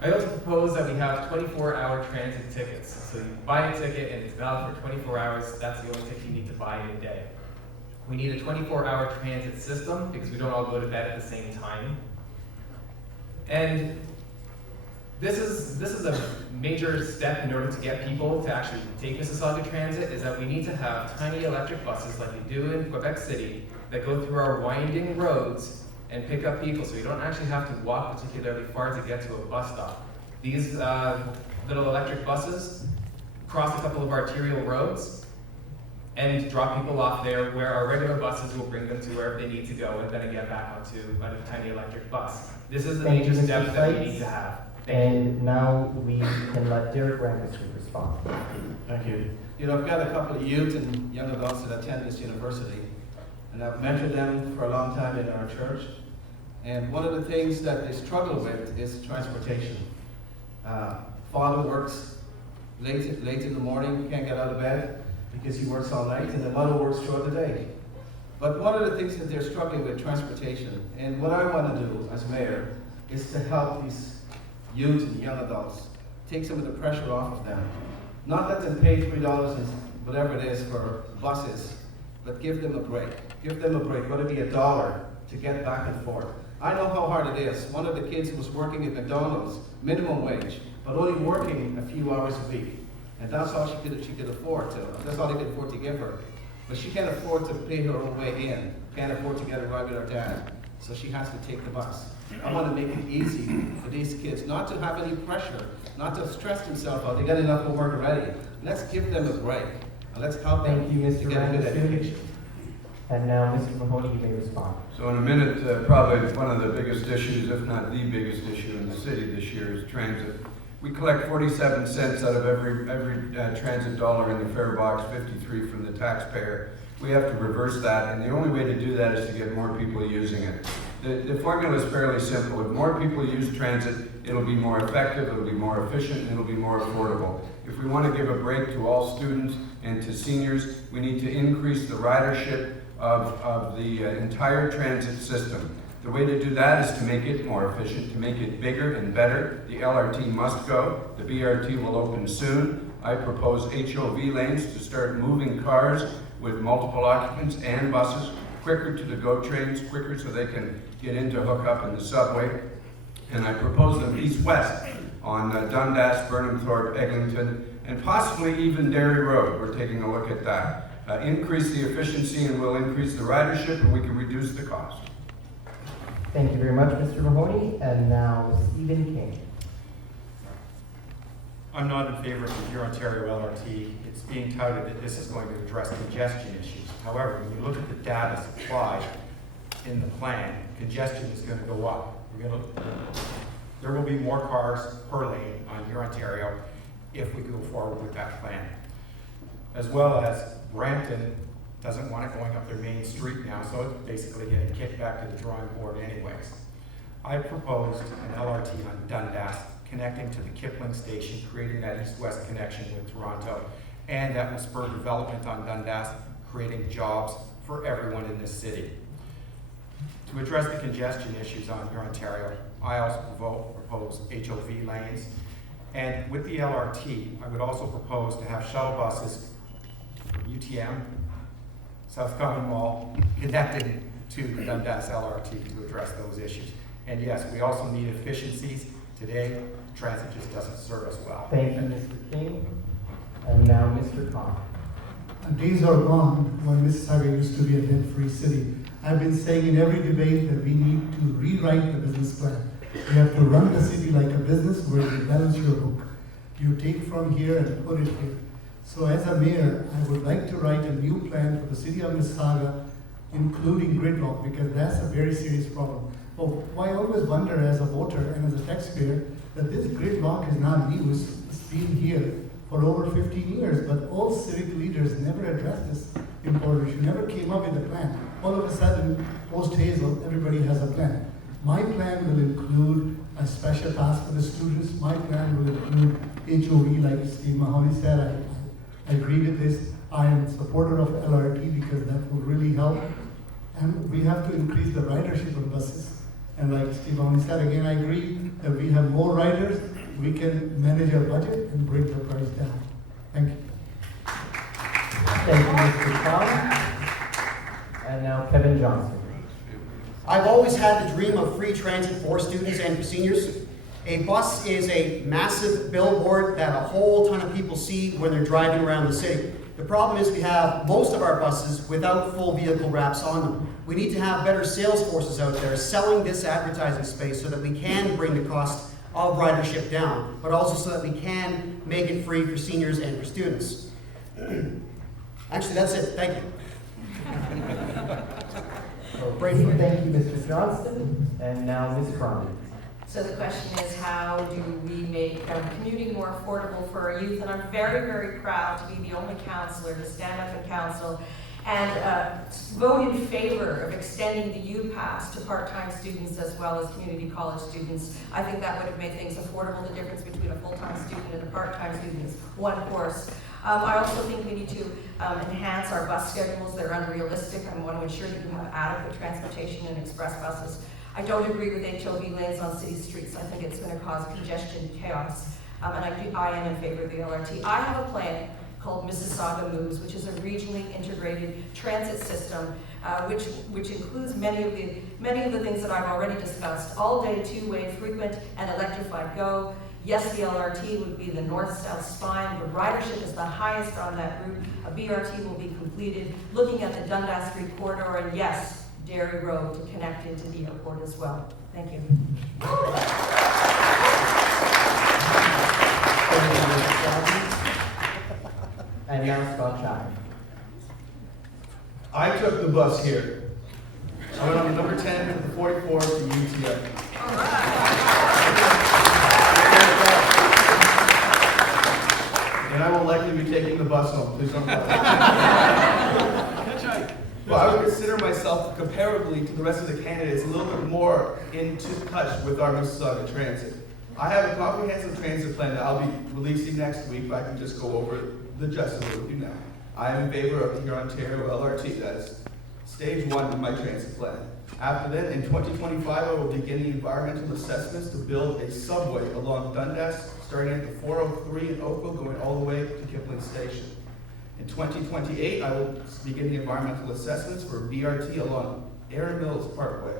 I also propose that we have 24-hour transit tickets. So you buy a ticket and it's valid for 24 hours. That's the only ticket you need to buy in a day. We need a 24-hour transit system because we don't all go to bed at the same time. And this is a major step in order to get people to actually take Mississauga Transit, is that we need to have tiny electric buses like we do in Quebec City that go through our winding roads and pick up people, so you don't actually have to walk particularly far to get to a bus stop. These little electric buses cross a couple of arterial roads and drop people off there, where our regular buses will bring them to wherever they need to go and then get back onto a tiny electric bus. This is the Thank major you, Mr. step that we Seitz. need to have. Thank you. And now we can let Derek Rankin respond. Thank you. You know, I've got a couple of youth and young adults that attend this university, and I've mentored them for a long time in our church. And one of the things that they struggle with is transportation. Father works late in the morning, can't get out of bed because he works all night, and the mother works throughout the day. But one of the things that they're struggling with, transportation, and what I want to do as mayor is to help these youth and young adults, take some of the pressure off of them. Not let them pay $3 and whatever it is for buses, but give them a break. Give them a break, whether it be $1 to get back and forth. I know how hard it is. One of the kids was working at McDonald's, minimum wage, but only working a few hours a week. And that's all she could afford to. That's all they could afford to give her. But she can't afford to pay her own way in. Can't afford to get a ride with her dad. So she has to take the bus. I want to make it easy for these kids not to have any pressure, not to stress themselves out. They got enough homework already. Let's give them a break. And let's help them Thank you, Mr. to get a good Rankin. education. And now, Mr. Mahoney, you may respond. So in a minute, probably one of the biggest issues, if not the biggest issue in the city this year is transit. We collect 47 cents out of every transit dollar in the fare box, 53 from the taxpayer. We have to reverse that, and the only way to do that is to get more people using it. The formula is fairly simple. If more people use transit, it'll be more effective, it'll be more efficient, and it'll be more affordable. If we want to give a break to all students and to seniors, we need to increase the ridership of the entire transit system. The way to do that is to make it more efficient, to make it bigger and better. The LRT must go. The BRT will open soon. I propose HOV lanes to start moving cars with multiple occupants and buses quicker to the GO trains, quicker so they can get into hook up in the subway. And I propose them east-west on Dundas, Burnhamthorpe, Eglinton, and possibly even Derry Road. We're taking a look at that. Increase the efficiency and we'll increase the ridership and we can reduce the cost. Thank you very much, Mr. Mahoney. And now, Stephen King. I'm not in favor of the Pure Ontario LRT. It's being touted that this is going to address congestion issues. However, when you look at the data supplied in the plan, congestion is going to go up. There will be more cars per lane on Pure Ontario if we go forward with that plan. As well as Brampton doesn't want it going up their main street now, so it's basically getting kicked back to the drawing board anyways. I proposed an LRT on Dundas connecting to the Kipling station, creating that east-west connection with Toronto, and that will spur development on Dundas, creating jobs for everyone in this city. To address the congestion issues on Pure Ontario, I also propose HOV lanes, and with the LRT, I would also propose to have shuttle buses from UTM, South Common Mall, connected to the Dundas LRT to address those issues. And yes, we also need efficiencies. Today, transit just doesn't serve us well. Thank you, Mr. King. And now, Mr. Khan. Days are gone when Mississauga used to be a debt-free city. I've been saying in every debate that we need to rewrite the business plan. We have to run the city like a business where you balance your book. You take from here and put it here. So as a mayor, I would like to write a new plan for the city of Mississauga, including gridlock, because that's a very serious problem. But I always wonder as a voter and as a taxpayer that this gridlock is not new. It's been here for over 15 years, but all civic leaders never addressed this important issue, never came up with a plan. All of a sudden, post-Hazel, everybody has a plan. My plan will include a special task for the students. My plan will include HOV, like Steve Mahoney said. I agree with this. I am a supporter of LRT because that will really help. And we have to increase the ridership of buses. And like Steve Mahoney said, again, I agree that we have more riders, we can manage our budget and bring the price down. Thank you. Thank you, Mr. Khan. And now, Kevin Johnson. I've always had the dream of free transit for students and for seniors. A bus is a massive billboard that a whole ton of people see when they're driving around the city. The problem is we have most of our buses without full vehicle wraps on them. We need to have better sales forces out there selling this advertising space so that we can bring the cost of ridership down, but also so that we can make it free for seniors and for students. Actually, that's it. Thank you. Thank you, Mr. Johnston. And now, Ms. Cronin. So the question is, how do we make commuting more affordable for our youth? And I'm very, very proud to be the only counselor to stand up in council and vote in favor of extending the U-Pass to part-time students as well as community college students. I think that would have made things affordable. The difference between a full-time student and a part-time student is one course. I also think we need to enhance our bus schedules. They're unrealistic. I want to ensure that you have adequate transportation and express buses. I don't agree with HOV lanes on city streets. I think it's going to cause congestion and chaos. And I am in favor of the LRT. I have a plan called Mississauga Moves, which is a regionally integrated transit system, which includes many of the things that I've already discussed: all-day, two-way, frequent, and electrified GO. Yes, the LRT would be the north-south spine. The ridership is the highest on that route. A BRT will be completed, looking at the Dundas Street corridor, and yes, Derry Road to connect into the airport as well. Thank you. And now Scott Chapman. I took the bus here. I went on the number 10 and the 44 to UTM. And I will likely be taking the bus home. Please don't cry. Well, I would consider myself, comparably to the rest of the candidates, a little bit more into touch with our Mississauga transit. I have a comprehensive transit plan that I'll be releasing next week, but I can just go over the gist of it with you now. I am in favor of the Huron-Ontario LRT. That is stage one of my transit plan. After that, in 2025, I will begin the environmental assessments to build a subway along Dundas, starting at the 403 in Oakville, going all the way to Kipling Station. In 2028, I will begin the environmental assessments for BRT along Erin Mills Parkway,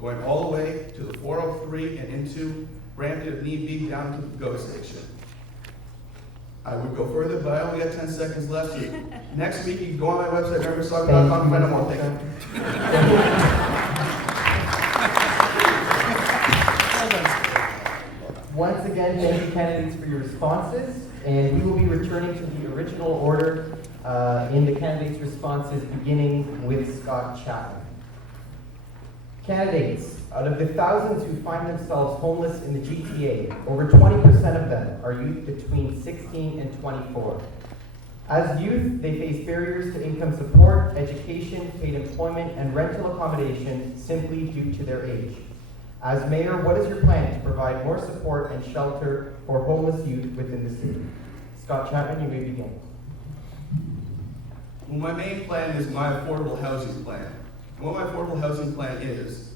going all the way to the 403 and into Brampton if need be down to the GO station. I would go further, but I only got 10 seconds left. So next week, you can go on my website, mississauga.com, to find out more. Thank you. Once again, thank you, candidates, for your responses. And we will be returning to the original order in the candidates' responses, beginning with Scott Chapman. Candidates, out of the thousands who find themselves homeless in the GTA, over 20% of them are youth between 16 and 24. As youth, they face barriers to income support, education, paid employment, and rental accommodation simply due to their age. As mayor, what is your plan to provide more support and shelter for homeless youth within the city? Scott Chapman, you may begin. Well, my main plan is my affordable housing plan. And what my affordable housing plan is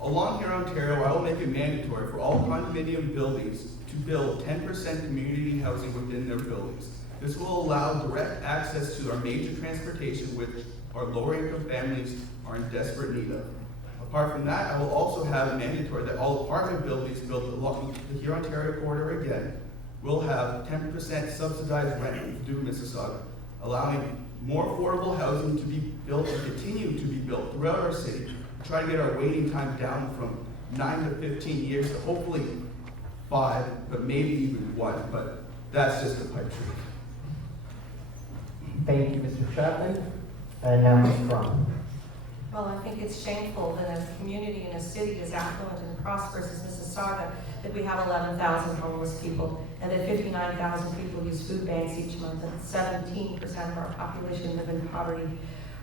along here in Ontario, I will make it mandatory for all condominium buildings to build 10% community housing within their buildings. This will allow direct access to our major transportation, which our lower income families are in desperate need of. Apart from that, I will also have it mandatory that all apartment buildings built along the Huron-Ontario corridor again will have 10% subsidized rent due to Mississauga, allowing more affordable housing to be built and continue to be built throughout our city. Try to get our waiting time down from 9 to 15 years to hopefully 5, but maybe even 1, but that's just the pipe dream. Thank you, Mr. Chapman. And now Ms. Crum. Well, I think it's shameful that a community and a city as affluent and prosperous as Mississauga, that we have 11,000 homeless people, and that 59,000 people use food banks each month, and 17% of our population live in poverty.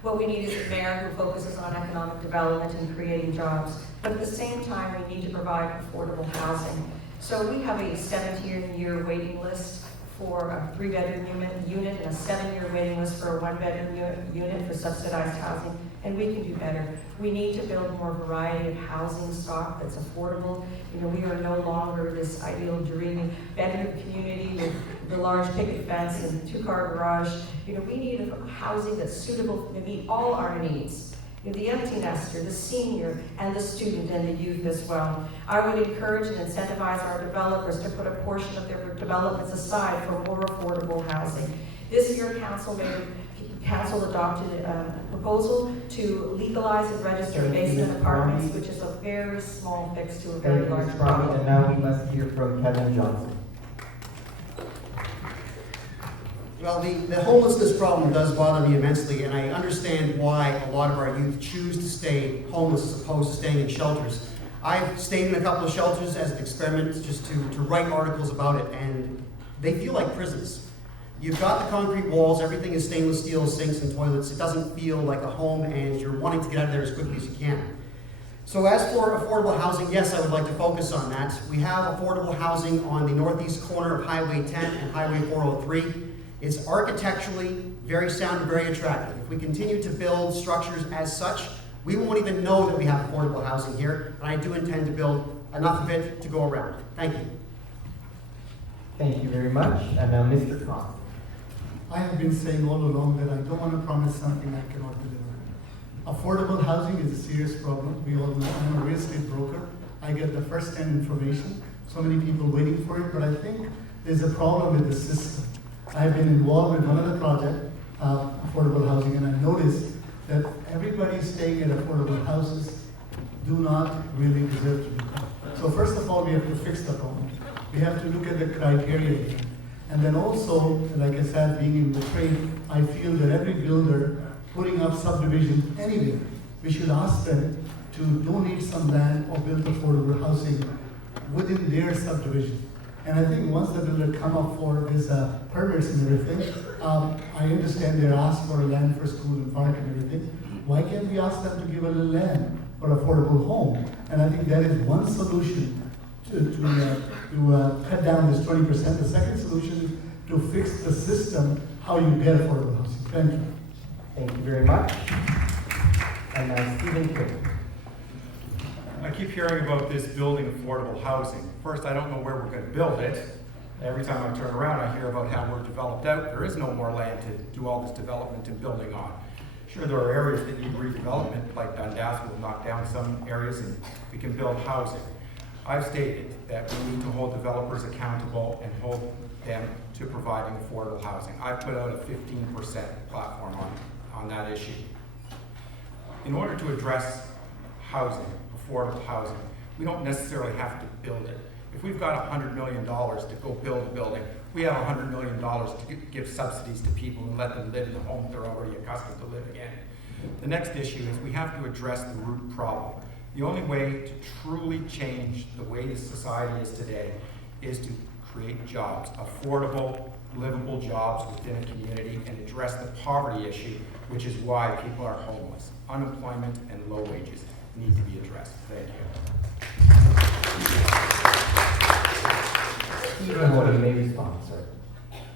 What we need is a mayor who focuses on economic development and creating jobs, but at the same time, we need to provide affordable housing. So we have a 17-year waiting list for a 3-bedroom unit and a 7-year waiting list for a 1-bedroom unit for subsidized housing, and we can do better. We need to build more variety of housing stock that's affordable. You know, we are no longer this ideal dreaming bedroom community with the large picket fence and 2-car garage. You know, we need a housing that's suitable to meet all our needs. You know, the empty nester, the senior, and the student and the youth as well. I would encourage and incentivize our developers to put a portion of their developments aside for more affordable housing. This year, council adopted a proposal to legalize and register basement apartments, which is a very small fix to a very large problem. And now we must hear from Kevin Johnson. Well, the homelessness problem does bother me immensely, and I understand why a lot of our youth choose to stay homeless as opposed to staying in shelters. I've stayed in a couple of shelters as an experiment just to write articles about it, and they feel like prisons. You've got the concrete walls, everything is stainless steel, sinks and toilets. It doesn't feel like a home, and you're wanting to get out of there as quickly as you can. So as for affordable housing, yes, I would like to focus on that. We have affordable housing on the northeast corner of Highway 10 and Highway 403. It's architecturally very sound and very attractive. If we continue to build structures as such, we won't even know that we have affordable housing here, and I do intend to build enough of it to go around. Thank you. Thank you very much. And now Mr. Khan. I have been saying all along that I don't want to promise something I cannot deliver. Affordable housing is a serious problem. We all know. I'm a real estate broker. I get the first-hand information. So many people waiting for it, but I think there's a problem with the system. I've been involved with one of the projects, affordable housing, and I noticed that everybody staying in affordable houses do not really deserve to be there. So first of all, we have to fix the problem. We have to look at the criteria again. And then also, like I said, being in the trade, I feel that every builder putting up subdivision anywhere, we should ask them to donate some land or build affordable housing within their subdivision. And I think once the builder come up for this permits and everything, I understand they're asked for a land for school and park and everything. Why can't we ask them to give a little land for affordable home? And I think that is one solution to cut down this 20%. The second solution is to fix the system, how you get affordable housing. Thank you. Thank you very much. And now Stephen King. I keep hearing about this building affordable housing. First, I don't know where we're going to build it. Every time I turn around, I hear about how we're developed out. There is no more land to do all this development and building on. Sure, there are areas that need redevelopment, like Dundas will knock down some areas and we can build housing. I've stated that we need to hold developers accountable and hold them to providing affordable housing. I put out a 15% platform on that issue. In order to address housing, affordable housing, we don't necessarily have to build it. If we've got $100 million to go build a building, we have $100 million to give subsidies to people and let them live in the homes they're already accustomed to living in. The next issue is we have to address the root problem. The only way to truly change the way the society is today is to create jobs, affordable, livable jobs within a community, and address the poverty issue, which is why people are homeless. Unemployment and low wages need to be addressed. Thank you. Stephen, what you may respond, sir.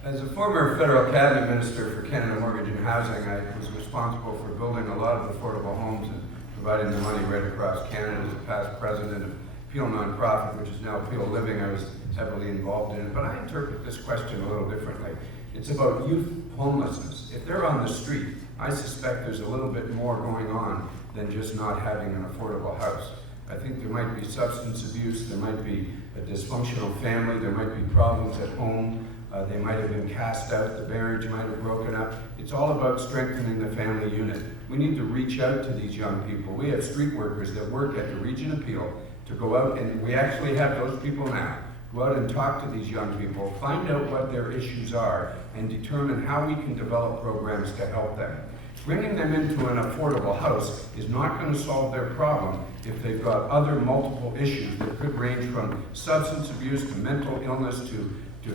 As a former federal cabinet minister for Canada Mortgage and Housing, I was responsible for building a lot of affordable homes and providing the money right across Canada. As a past president of Peel Nonprofit, which is now Peel Living, I was heavily involved in it. But I interpret this question a little differently. It's about youth homelessness. If they're on the street, I suspect there's a little bit more going on than just not having an affordable house. I think there might be substance abuse, there might be a dysfunctional family, there might be problems at home, they might have been cast out, the marriage might have broken up. It's all about strengthening the family unit. We need to reach out to these young people. We have street workers that work at the Region of Peel to go out, and we actually have those people now. Go out and talk to these young people, find out what their issues are, and determine how we can develop programs to help them. Bringing them into an affordable house is not going to solve their problem if they've got other multiple issues that could range from substance abuse to mental illness to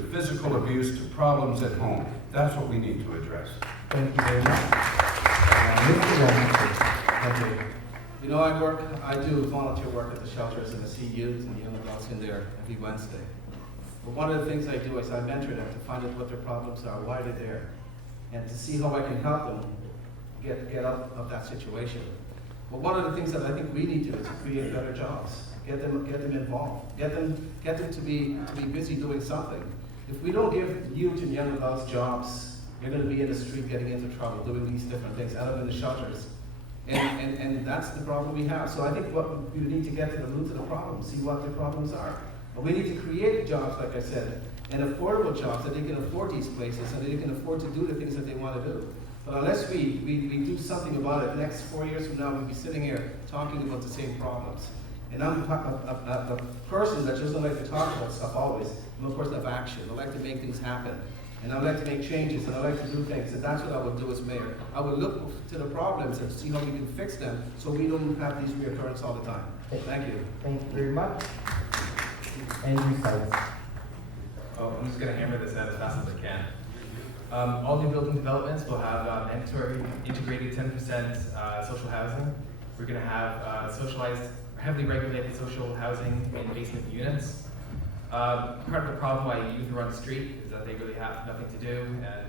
physical abuse to problems at home. That's what we need to address. Thank you very much. Thank you. You know, I do volunteer work at the shelters and I see youth and young adults in there every Wednesday. But one of the things I do is I mentor them to find out what their problems are, why they're there, and to see how I can help them get out of that situation. But one of the things that I think we need to do is to create better jobs, get them involved, get them to be busy doing something. If we don't give youth and young adults jobs, you're going to be in the street getting into trouble, doing these different things, out of in the shelters. And that's the problem we have. So I think what we need to get to the root of the problem, see what the problems are. But we need to create jobs, like I said, and affordable jobs, that they can afford these places and they can afford to do the things that they want to do. But unless we do something about it, next 4 years from now, we'll be sitting here talking about the same problems. And I'm a person that doesn't like to talk about stuff always. I'm a person of action. I like to make things happen. And I like to make changes, and I like to do things. And that's what I would do as mayor. I would look to the problems and see how we can fix them so we don't have these reoccurrences all the time. Thank you. Thank you very much. Andrew Sites. Oh, I'm just going to hammer this out as fast as I can. All new building developments will have mandatory integrated 10% social housing. We're going to have socialized, heavily regulated social housing in basement units. Part of the problem why youth are on the street is that they really have nothing to do, and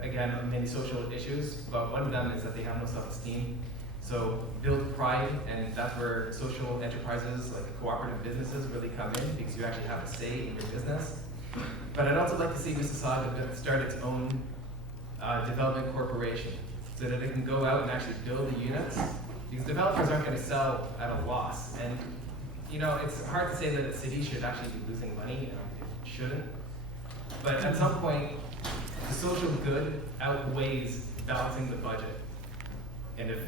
again, many social issues, but one of them is that they have no self-esteem. So build pride, and that's where social enterprises like cooperative businesses really come in, because you actually have a say in your business. But I'd also like to see Mississauga start its own development corporation, so that it can go out and actually build the units, because developers aren't going to sell at a loss. And you know, it's hard to say that a city should actually be losing money, it shouldn't. But at some point, the social good outweighs balancing the budget. And if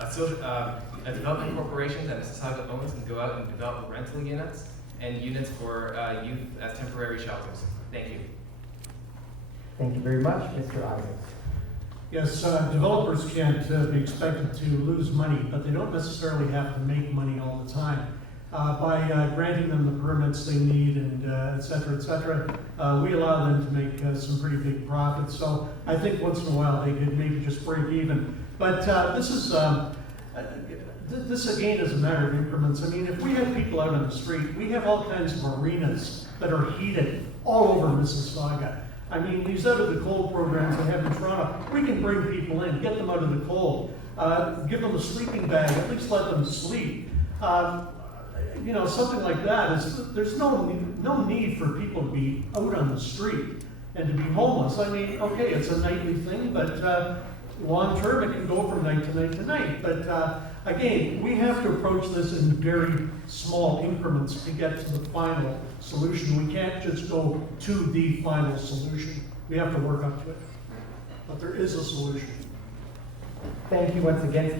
a development corporation that Mississauga owns can go out and develop rental units and units for youth as temporary shelters. Thank you. Thank you very much, Mr. Isaacs. Yes, developers can't be expected to lose money, but they don't necessarily have to make money all the time. By granting them the permits they need and et cetera, we allow them to make some pretty big profits. So I think once in a while they could maybe just break even. But this again is a matter of increments. I mean, if we have people out on the street, we have all kinds of arenas that are heated all over Mississauga. I mean, these out of the cold programs they have in Toronto, we can bring people in, get them out of the cold, give them a sleeping bag, at least let them sleep. You know, something like that there's no need for people to be out on the street and to be homeless. I mean, okay, it's a nightly thing, but long term it can go from night to night to night. But again, we have to approach this in very small increments to get to the final solution. We can't just go to the final solution. We have to work up to it. But there is a solution. Thank you once again,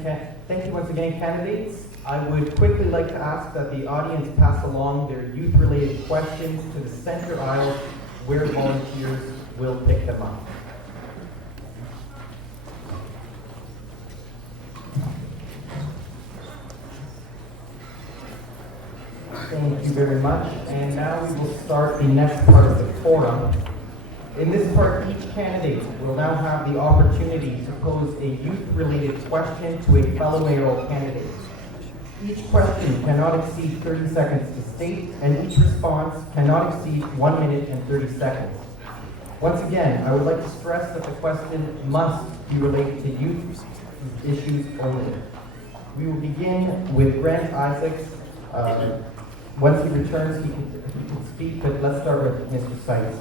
candidates. I would quickly like to ask that the audience pass along their youth-related questions to the center aisle, where volunteers will pick them up. Thank you very much. And now we will start the next part of the forum. In this part, each candidate will now have the opportunity to pose a youth-related question to a fellow mayoral candidate. Each question cannot exceed 30 seconds to state, and each response cannot exceed 1 minute and 30 seconds. Once again, I would like to stress that the question must be related to youth issues only. We will begin with Grant Isaacs. Once he returns, he can speak, but let's start with Mr. Sites.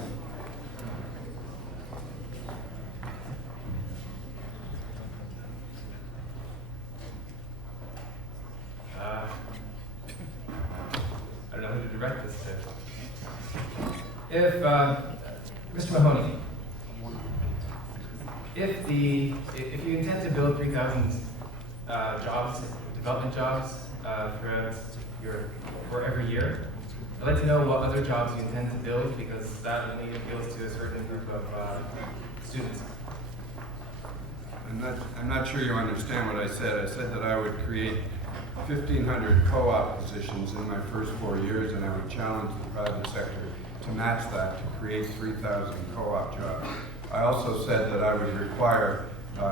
I don't know who to direct this to. If, Mr. Mahoney, if you intend to build 3,000 jobs, development jobs, for every year, I'd like to know what other jobs you intend to build, because that only appeals to a certain group of students. I'm not sure you understand what I said. I said that I would create 1,500 co-op positions in my first 4 years, and I would challenge the private sector to match that, to create 3,000 co-op jobs. I also said that I would require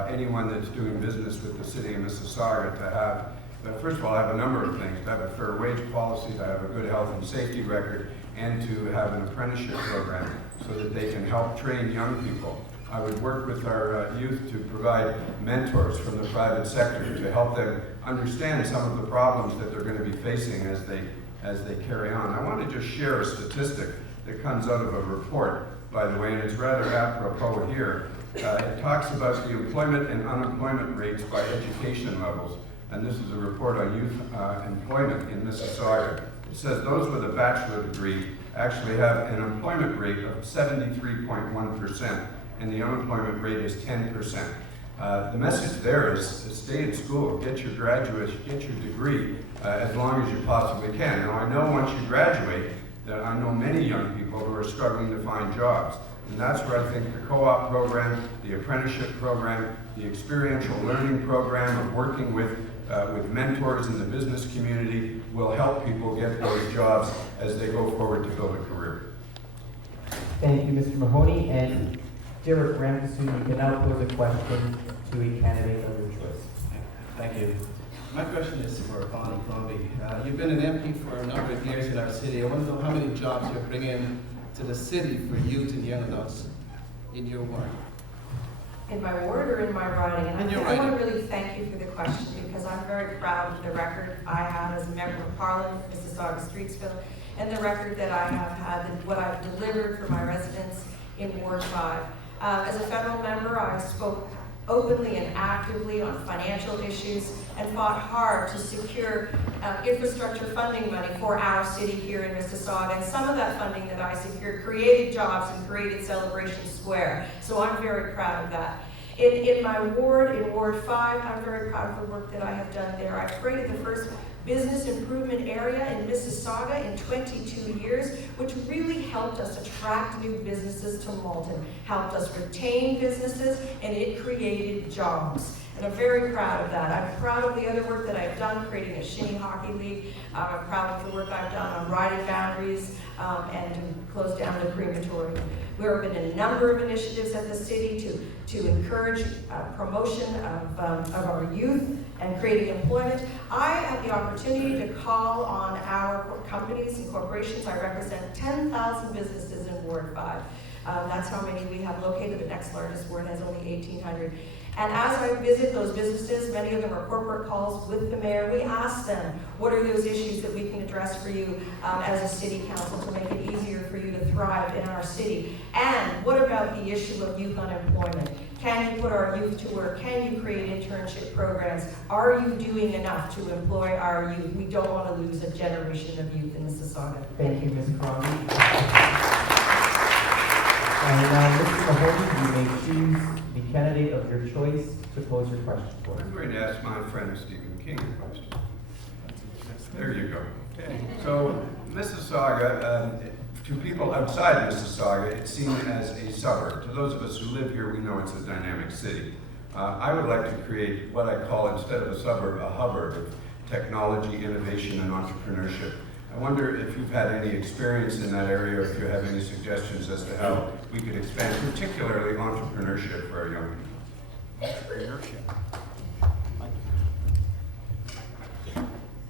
anyone that's doing business with the city of Mississauga to have, first of all, I have a number of things: to have a fair wage policy, to have a good health and safety record, and to have an apprenticeship program so that they can help train young people. I would work with our youth to provide mentors from the private sector to help them understand some of the problems that they're going to be facing as they carry on. I want to just share a statistic that comes out of a report, by the way, and it's rather apropos here. It talks about the employment and unemployment rates by education levels, and this is a report on youth employment in Mississauga. It says those with a bachelor degree actually have an employment rate of 73.1%, and the unemployment rate is 10%. The message there is stay in school, get your graduate, get your degree as long as you possibly can. Now I know once you graduate that I know many young people who are struggling to find jobs. And that's where I think the co-op program, the apprenticeship program, the experiential learning program of working with mentors in the business community will help people get those jobs as they go forward to build a career. Thank you, Mr. Mahoney. And Derek Ramkasu, you can now pose a question to a candidate of your choice. Thank you. My question is for Bonnie Crombie. You've been an MP for a number of years in our city. I want to know how many jobs you're bringing to the city for youth and young adults in your ward. In my ward or in my riding? And In your I want riding. to really thank you for the question because I'm very proud of the record I have as a member of Parliament for Mississauga Streetsville and the record that I have had and what I've delivered for my residents in Ward 5. As a federal member, I spoke openly and actively on financial issues and fought hard to secure infrastructure funding money for our city here in Mississauga. And some of that funding that I secured created jobs and created Celebration Square. So I'm very proud of that. In my ward, in Ward 5, I'm very proud of the work that I have done there. I've created the first business improvement area in Mississauga in 22 years, which really helped us attract new businesses to Malton, helped us retain businesses, and it created jobs. And I'm very proud of that. I'm proud of the other work that I've done, creating a shinny hockey league. I'm proud of the work I've done on riding boundaries and to close down the crematory. There have been a number of initiatives at the city to encourage promotion of our youth and creating employment. I had the opportunity to call on our companies and corporations. I represent 10,000 businesses in Ward 5. That's how many we have located. The next largest ward has only 1,800. And as I visit those businesses, many of them are corporate calls with the mayor, we ask them, what are those issues that we can address for you as a city council to make it easier for you to thrive in our city? And what about the issue of youth unemployment? Can you put our youth to work? Can you create internship programs? Are you doing enough to employ our youth? We don't want to lose a generation of youth in Mississauga. Thank you, Ms. Crombie. And now, Mr. Mahoney, you may choose the candidate of your choice to pose your question for. I'm going to ask my friend Stephen King a question. There you go. Okay. So Mississauga, to people outside Mississauga, it's seen as a suburb. To those of us who live here, we know it's a dynamic city. I would like to create what I call, instead of a suburb, a hubbub of technology, innovation, and entrepreneurship. I wonder if you've had any experience in that area, or if you have any suggestions as to how we could expand, particularly entrepreneurship for our young people.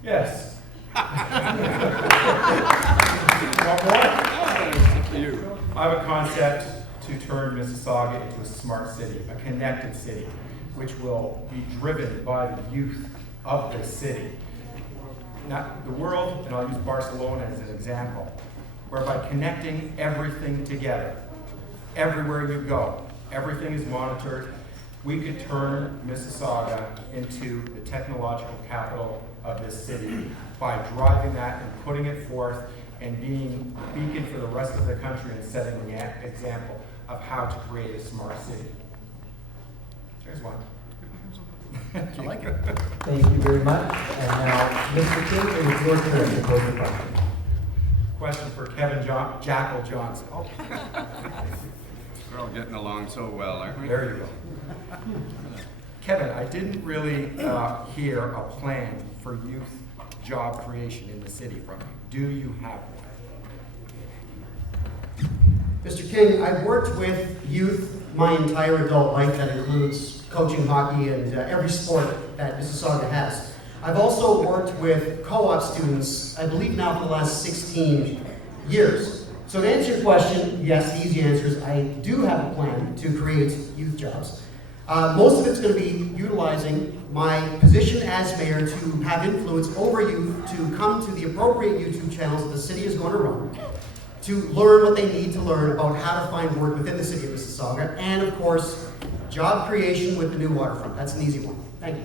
Yes. I have a concept to turn Mississauga into a smart city, a connected city, which will be driven by the youth of this city. Not the world, and I'll use Barcelona as an example, whereby connecting everything together, everywhere you go, everything is monitored. We could turn Mississauga into the technological capital of this city by driving that and putting it forth and being a beacon for the rest of the country and setting the example of how to create a smart city. There's one. I like it. Thank you very much. And now, Mr. King, it is your turn to pose the question. Question for Kevin Jackal Johnson. Oh. We're all getting along so well, aren't we? There you go. Kevin, I didn't really hear a plan for youth job creation in the city from you. Do you have one? Mr. King, I've worked with youth my entire adult life. That includes coaching hockey and every sport that Mississauga has. I've also worked with co-op students, I believe now for the last 16 years. So to answer your question, yes, the easy answer is I do have a plan to create youth jobs. Most of it's going to be utilizing my position as mayor to have influence over youth to come to the appropriate YouTube channels that the city is going to run, to learn what they need to learn about how to find work within the city of Mississauga, and of course, job creation with the new waterfront. That's an easy one. Thank you.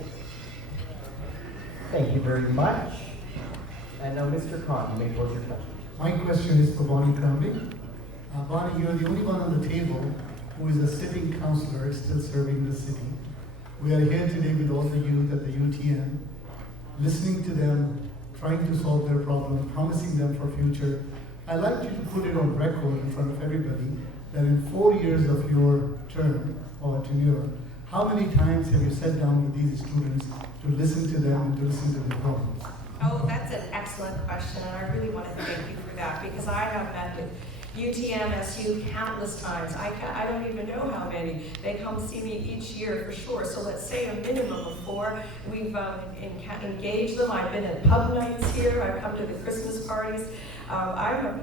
Thank you very much. And now, Mr. Khan, you may pose your question. My question is for Bonnie Crombie. Bonnie, you're the only one on the table who is a sitting councillor still serving the city. We are here today with all the youth at the UTM, listening to them, trying to solve their problem, promising them for future. I'd like you to put it on record in front of everybody that in 4 years of your term or tenure, how many times have you sat down with these students to listen to them and to listen to their problems? Oh, that's an excellent question, and I really want to thank you for that, because I have met with UTM, SU countless times. I don't even know how many. They come see me each year for sure. So let's say a minimum of 4. We've engaged them. I've been at pub nights here. I've come to the Christmas parties. I'm a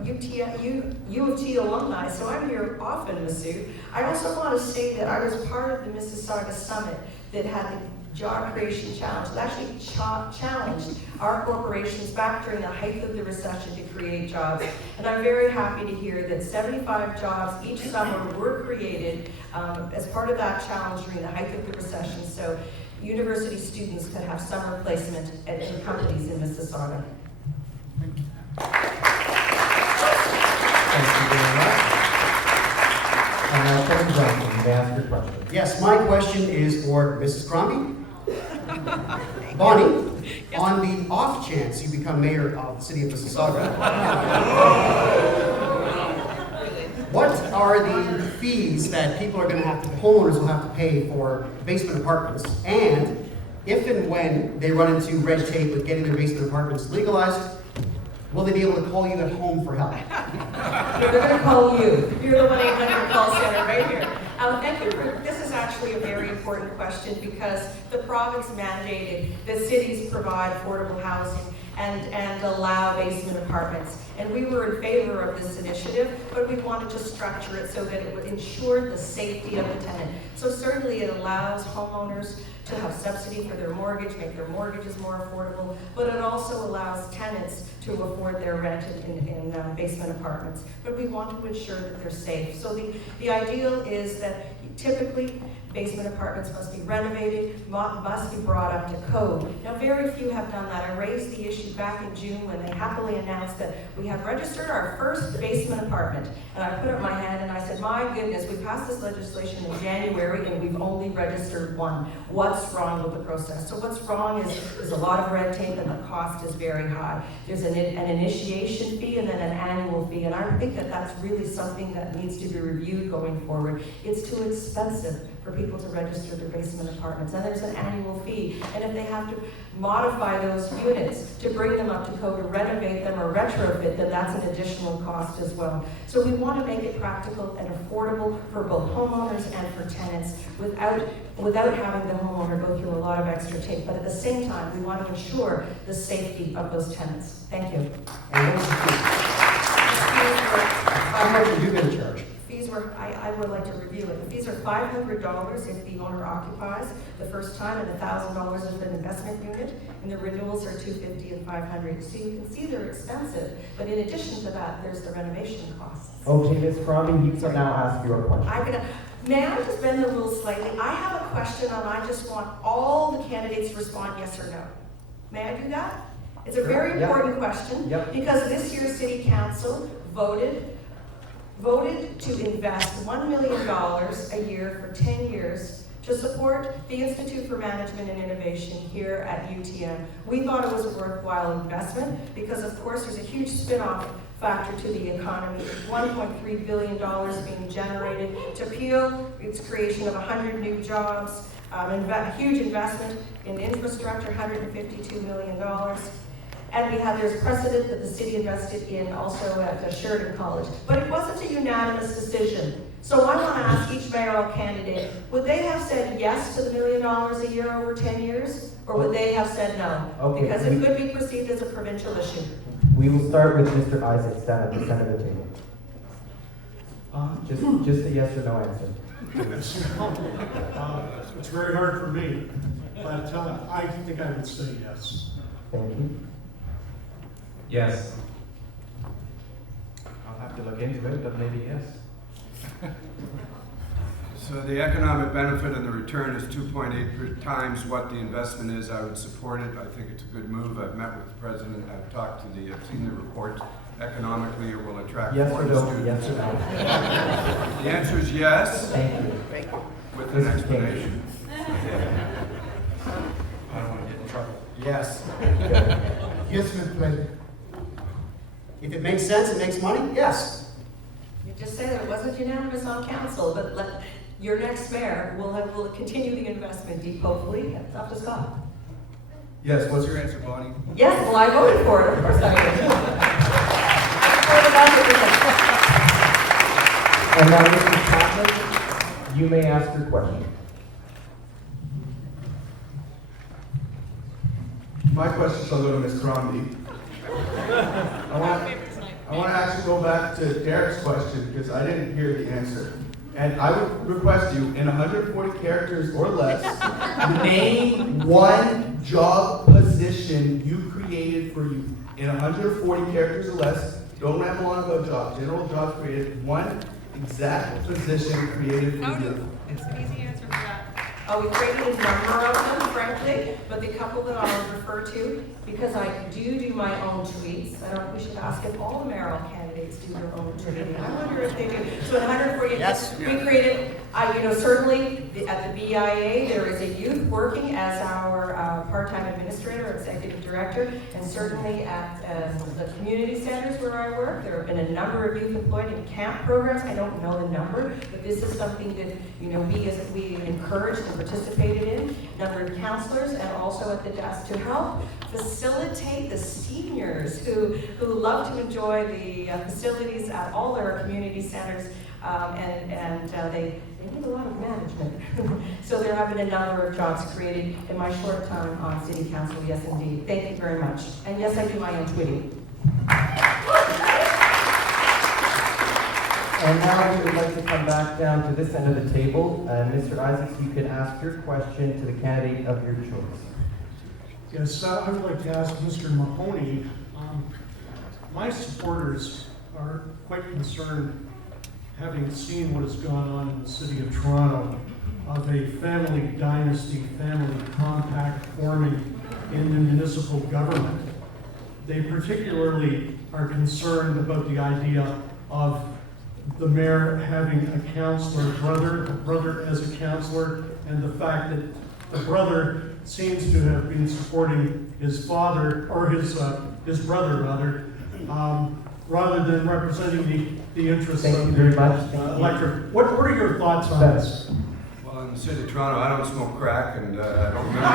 U of T alumni, so I'm here often, Masood. I also want to say that I was part of the Mississauga Summit that had the Job Creation Challenge. It actually challenged our corporations back during the height of the recession to create jobs. And I'm very happy to hear that 75 jobs each summer were created as part of that challenge during the height of the recession. So university students could have summer placement in companies in Mississauga. Thank you very much. And now, Kevin Johnson, you may ask your question. Yes, my question is for Mrs. Crombie. Bonnie, on the off chance you become mayor of the city of Mississauga, what are the fees that people are going to have to, homeowners will have to pay for basement apartments? And if and when they run into red tape with getting their basement apartments legalized, will they be able to call you at home for help? They're going to call you. You're the 1-800 call center right here. Thank you for, this is actually a very important question because the province mandated that cities provide affordable housing and allow basement apartments. And we were in favor of this initiative, but we wanted to structure it so that it would ensure the safety of the tenant. So certainly it allows homeowners to have subsidy for their mortgage, make their mortgages more affordable, but it also allows tenants to afford their rent in basement apartments. But we want to ensure that they're safe. So the ideal is that typically basement apartments must be renovated, must be brought up to code. Now, very few have done that. I raised the issue back in June when they happily announced that we have registered our first basement apartment. And I put up my hand and I said, my goodness, we passed this legislation in January and we've only registered one. What's wrong with the process? So what's wrong is there's a lot of red tape and the cost is very high. There's an initiation fee and then an annual fee. And I think that that's really something that needs to be reviewed going forward. It's too expensive for people to register their basement apartments. And there's an annual fee. And if they have to modify those units to bring them up to code or renovate them or retrofit them, that's an additional cost as well. So we want to make it practical and affordable for both homeowners and for tenants without having the homeowner go through a lot of extra tape. But at the same time, we want to ensure the safety of those tenants. Thank you. And what's the fee? How much are you going to charge? Fees were, I would like to review it. The fees are $500 if the owner occupies the first time and $1,000 if an investment unit, and the renewals are $250 and $500. So you can see they're expensive, but in addition to that, there's the renovation costs. Okay, Ms. Crombie, you can now ask your question. May I just bend the rules slightly? I have a question and I just want all the candidates to respond yes or no. May I do that? It's a very important question because this year's City Council voted to invest $1 million a year for 10 years to support the Institute for Management and Innovation here at UTM. We thought it was a worthwhile investment because, of course, there's a huge spin-off factor to the economy, $1.3 billion being generated to fuel its creation of 100 new jobs, huge investment in infrastructure, $152 million. And there's precedent that the city invested in also at Sheridan College. But it wasn't a unanimous decision. So I want to ask each mayoral candidate, would they have said yes to the $1 million a year over 10 years? Or would they have said no? Okay, because it could be perceived as a provincial issue. We will start with Mr. Isaacs down at the center of the table. Just a yes or no answer. It's very hard for me, but I think I would say yes. Thank you. Yes. I'll have to look into it, but maybe yes. So the economic benefit and the return is 2.8 times what the investment is. I would support it. I think it's a good move. I've met with the president. I've seen the report. economically or will attract Yes or foreign no? students? Yes or no? The answer is yes, Thank you. with an explanation. I don't want to get in trouble. Yes. Yes, with pleasure. If it makes sense, it makes money, yes. You just say that it wasn't unanimous on council, but your next mayor will continue the investment deep, hopefully. It's up to Scott. Yes, what's your answer, Bonnie? Yes, well, I voted for it, of course I did. And now, Mr. Chapman, you may ask your question. My question shall go to Ms. Crombie. I want to actually go back to Derek's question because I didn't hear the answer. And I would request you, in 140 characters or less, name one job position you created for youth. In 140 characters or less, don't ramble on about jobs. General jobs created, one exact position created for youth. It's an easy answer for that. We created a number of them, frankly, but the couple that I would refer to, because I do my own tweets, we should ask if all the mayoral candidates do their own tweeting. I wonder if they do. So in 140, Yes. we created, certainly at the BIA, there is a youth working as our part-time administrator or executive director, and certainly at the community centers where I work, there have been a number of youth employed in camp programs. I don't know the number, but this is something that, we encouraged and participated in. Number of counselors, and also at the desk to help facilitate the seniors who love to enjoy the facilities at all their community centers, and they need a lot of management. So there have been a number of jobs created in my short time on City Council, yes indeed. Thank you very much. And yes, I do my own tweeting. And now we would like to come back down to this end of the table. Mr. Isaacs, you can ask your question to the candidate of your choice. Yes, I would like to ask Mr. Mahoney, my supporters are quite concerned, having seen what has gone on in the city of Toronto, of a family dynasty, family compact forming in the municipal government. They particularly are concerned about the idea of the mayor having a councillor brother, a brother as a councillor, and the fact that the brother seems to have been supporting his father, or his brother rather than representing the interests Thank you of very the much. electorate. What are your thoughts on this? Well, in the city of Toronto, I don't smoke crack, and I don't remember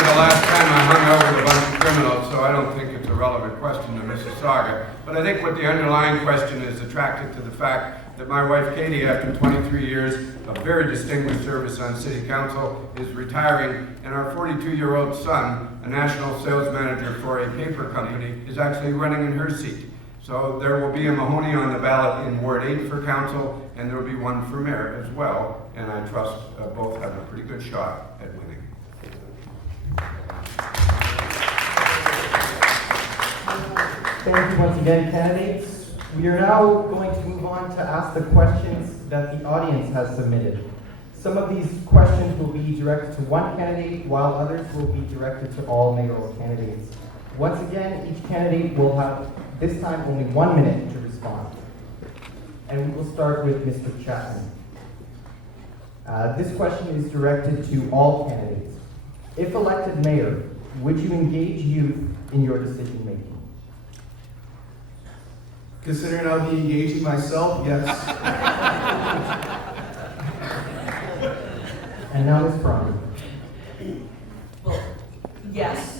the last time I hung out with a bunch of criminals, so I don't think it's a relevant question to Mississauga. But I think what the underlying question is attracted to the fact that my wife Katie, after 23 years of very distinguished service on City Council, is retiring, and our 42-year-old son, a national sales manager for a paper company, is actually running in her seat. So there will be a Mahoney on the ballot in Ward 8 for council, and there will be one for mayor as well, and I trust both have a pretty good shot at winning. Thank you once again, candidates. We are now going to move on to ask the questions that the audience has submitted. Some of these questions will be directed to one candidate, while others will be directed to all mayoral candidates. Once again, each candidate will have, this time, only 1 minute to respond. And we will start with Mr. Chapman. This question is directed to all candidates. If elected mayor, would you engage youth in your decision making? Considering I'll be engaging myself, yes. And now Ms. Crombie. Well, yes.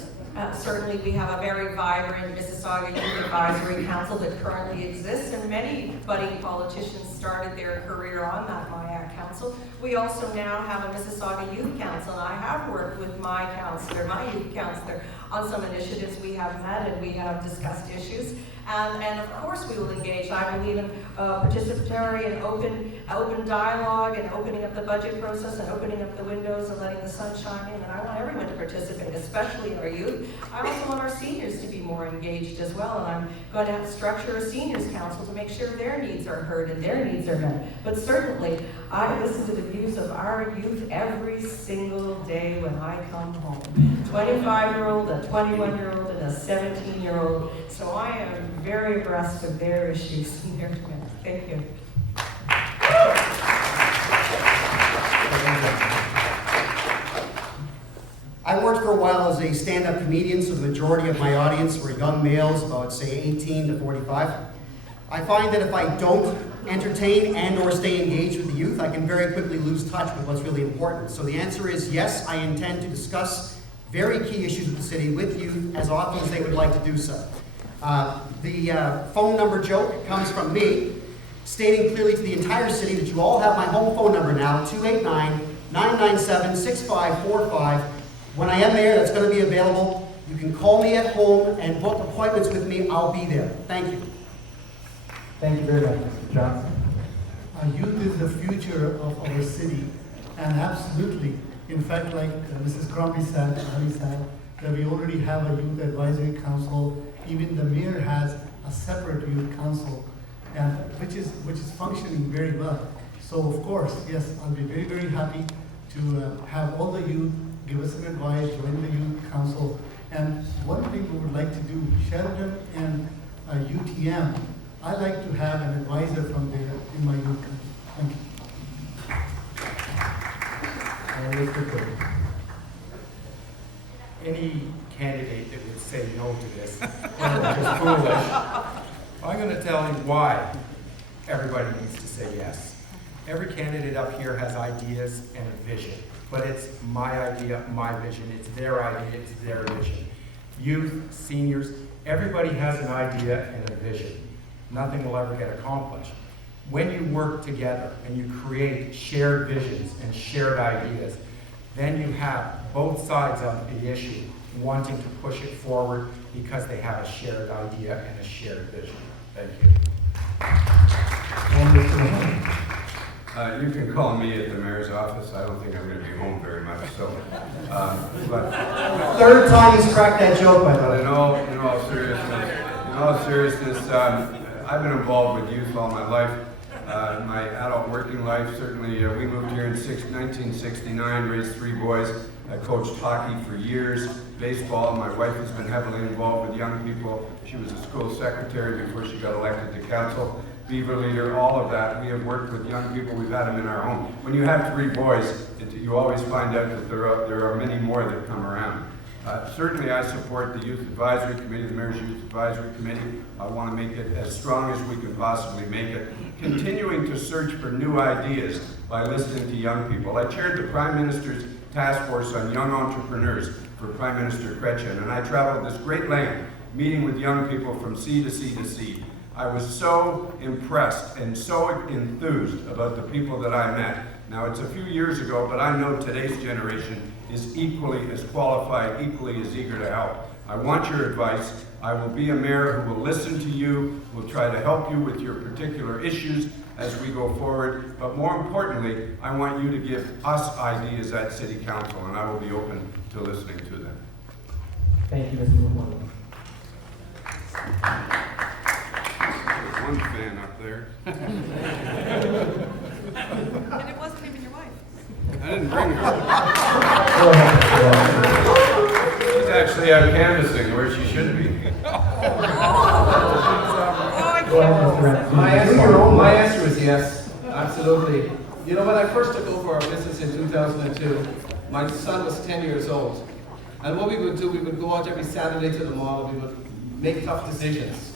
Certainly, we have a very vibrant Mississauga Youth Advisory Council that currently exists, and many budding politicians started their career on that MIAC Council. We also now have a Mississauga Youth Council, and I have worked with my youth counselor, on some initiatives. We have met and we have discussed issues. And of course we will engage. I believe in participatory and open dialogue, and opening up the budget process, and opening up the windows and letting the sun shine in. And I want everyone to participate, especially our youth. I also want our seniors to be more engaged as well. And I'm going to have to structure a seniors council to make sure their needs are heard and their needs are met. But certainly, I listen to the views of our youth every single day when I come home. 25-year-old, a 21-year-old, and a 17-year-old. So I am very abreast of their issues and their demands. Thank you. I worked for a while as a stand-up comedian, so the majority of my audience were young males, about say 18 to 45. I find that if I don't entertain and or stay engaged with the youth, I can very quickly lose touch with what's really important. So the answer is yes, I intend to discuss very key issues of the city with youth as often as they would like to do so. The phone number joke comes from me, stating clearly to the entire city that you all have my home phone number now, 289-997-6545. When I am there, that's going to be available. You can call me at home and book appointments with me. I'll be there. Thank you. Thank you very much, Mr. Johnson. Youth is the future of our city, and absolutely, in fact, like Mrs. Crombie said, that we already have a youth advisory council. Even the mayor has a separate youth council, and which is functioning very well. So of course, yes, I'll be very, very happy to have all the youth give us some advice, join the youth council. And one thing we would like to do, Sheridan and UTM, I like to have an advisor from there in my youth council. Thank you. Mr. Cook. Any candidate that would say no to this is just foolish. I'm going to tell you why everybody needs to say yes. Every candidate up here has ideas and a vision, but it's my idea, my vision. It's their idea, it's their vision. Youth, seniors, everybody has an idea and a vision. Nothing will ever get accomplished. When you work together and you create shared visions and shared ideas, then you have both sides of the issue wanting to push it forward because they have a shared idea and a shared vision. Thank you. You can call me at the mayor's office. I don't think I'm going to be home very much. So, but Third time he's cracked that joke, by the way. in all seriousness, I've been involved with youth all my life. My adult working life, certainly, we moved here in 1969, raised 3 boys. I coached hockey for years, baseball. My wife has been heavily involved with young people. She was a school secretary before she got elected to council. Beaver leader, all of that. We have worked with young people. We've had them in our home. When you have 3 boys, you always find out that there are many more that come around. Certainly, I support the Youth Advisory Committee, the Mayor's Youth Advisory Committee. I want to make it as strong as we can possibly make it. Continuing to search for new ideas by listening to young people. I chaired the Prime Minister's Task Force on Young Entrepreneurs for Prime Minister Chrétien, and I traveled this great land, meeting with young people from sea to sea to sea. I was so impressed and so enthused about the people that I met. Now, it's a few years ago, but I know today's generation is equally as qualified, equally as eager to help. I want your advice. I will be a mayor who will listen to you, will try to help you with your particular issues as we go forward. But more importantly, I want you to give us ideas at City Council, and I will be open to listening to them. Thank you, Mr. Mahoney. There's one fan up there. And it wasn't even your wife. I didn't bring her. She's actually out canvassing where she should be. My answer is yes, absolutely. You know, when I first took over our business in 2002, my son was 10 years old. And what we would do, we would go out every Saturday to the mall, we would make tough decisions.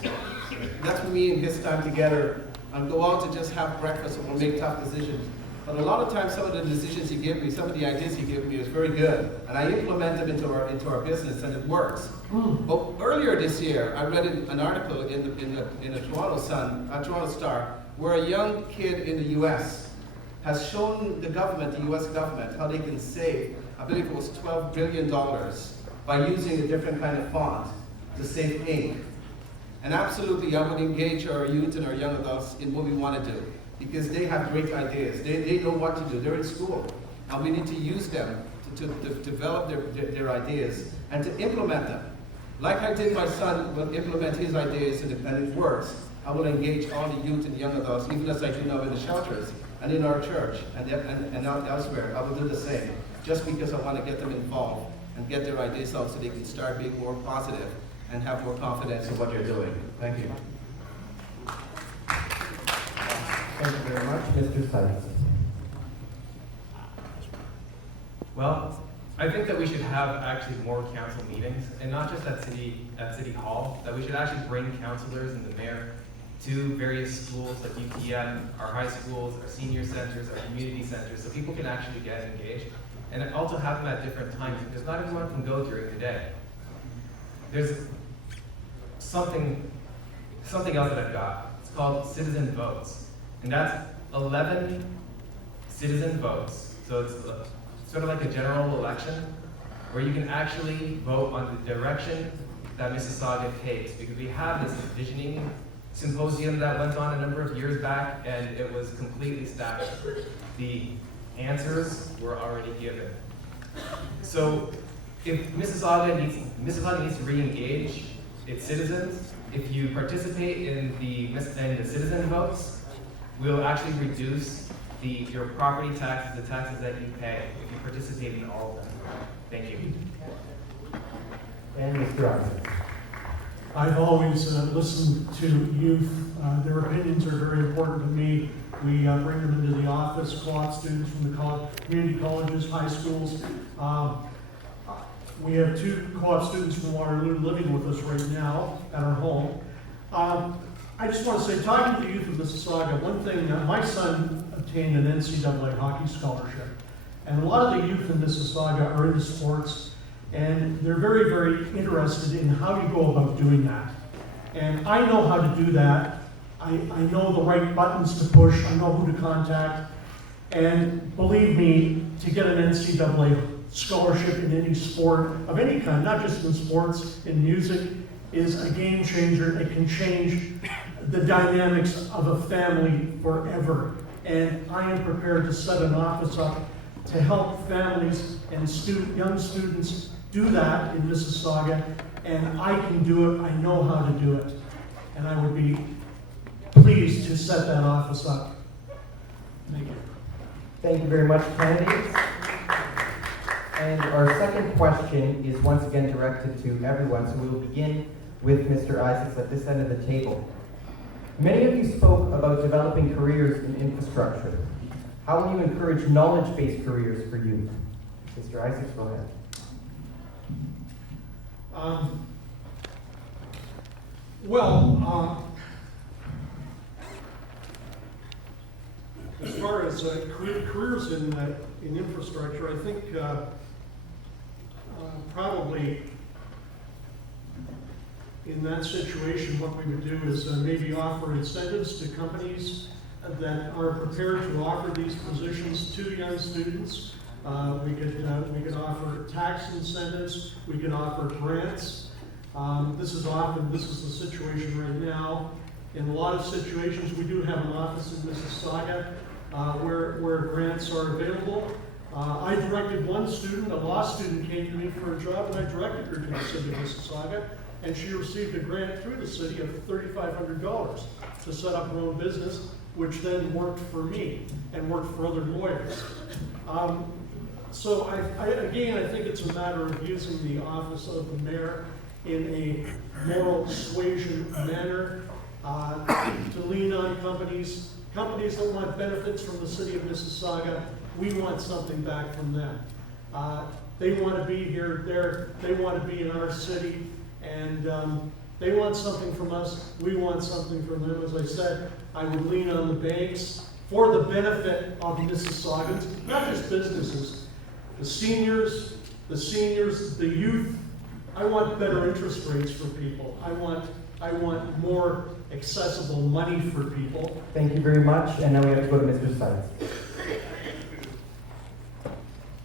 That's me and his time together, and go out to just have breakfast and we'll make tough decisions. But a lot of times, some of the decisions he gave me, some of the ideas he gave me is very good, and I implement them into our business, and it works. But earlier this year, I read an article in a Toronto Star, where a young kid in the U.S. has shown the government, the U.S. government, how they can save, I believe it was $12 billion by using a different kind of font to save ink. And absolutely, I would engage our youth and our young adults in what we want to do, because they have great ideas. They know what to do. They're in school, and we need to use them to develop their ideas and to implement them. Like I did, my son will implement his ideas, and it works. I will engage all the youth and young adults, even as I do now in the shelters and in our church and elsewhere. I will do the same, just because I want to get them involved and get their ideas out so they can start being more positive and have more confidence in what they're doing. Thank you. Thank you very much. Mr. Sykes. Well, I think that we should have actually more council meetings, and not just at City Hall, that we should actually bring councilors and the mayor to various schools like UTM, our high schools, our senior centers, our community centers, so people can actually get engaged. And also have them at different times, because not everyone can go during the day. There's something else that I've got. It's called citizen votes. And that's 11 citizen votes. So it's sort of like a general election where you can actually vote on the direction that Mississauga takes, because we have this visioning symposium that went on a number of years back, and it was completely static. The answers were already given. So if Mississauga needs to re-engage its citizens, if you participate in the citizen votes, we'll actually reduce your property taxes, the taxes that you pay, if you participate in all of them. Thank you. And Mr. Isaac. I've always listened to youth. Their opinions are very important to me. We bring them into the office, co-op students from the community colleges, high schools. We have 2 co-op students from Waterloo living with us right now at our home. I just want to say, talking to the youth of Mississauga, one thing, my son obtained an NCAA hockey scholarship. And a lot of the youth in Mississauga are into sports, and they're very, very interested in how you go about doing that. And I know how to do that. I know the right buttons to push. I know who to contact. And believe me, to get an NCAA scholarship in any sport of any kind, not just in sports, in music, is a game changer. It can change the dynamics of a family forever. And I am prepared to set an office up to help families and young students do that in Mississauga. And I can do it. I know how to do it. And I would be pleased to set that office up. Thank you. Thank you very much, candidates. And our second question is once again directed to everyone, so we will begin with Mr. Isaacs at this end of the table. Many of you spoke about developing careers in infrastructure. How will you encourage knowledge-based careers for youth? Mr. Isaacs, go ahead. As far as careers in infrastructure, I think probably in that situation, what we would do is maybe offer incentives to companies that are prepared to offer these positions to young students. We could offer tax incentives. We could offer grants. This is the situation right now. In a lot of situations, we do have an office in Mississauga where grants are available. I directed one student, a law student came to me for a job, and I directed her to the city of Mississauga, and she received a grant through the city of $3,500 to set up her own business, which then worked for me and worked for other lawyers. So I think it's a matter of using the office of the mayor in a moral persuasion manner to lean on companies that want benefits from the city of Mississauga. We want something back from them. They want to be here, they want to be in our city, and they want something from us. We want something from them. As I said, I would lean on the banks for the benefit of Mississaugas, not just businesses. The seniors, the youth. I want better interest rates for people. I want more accessible money for people. Thank you very much. And now we have to go to Mr. Sykes.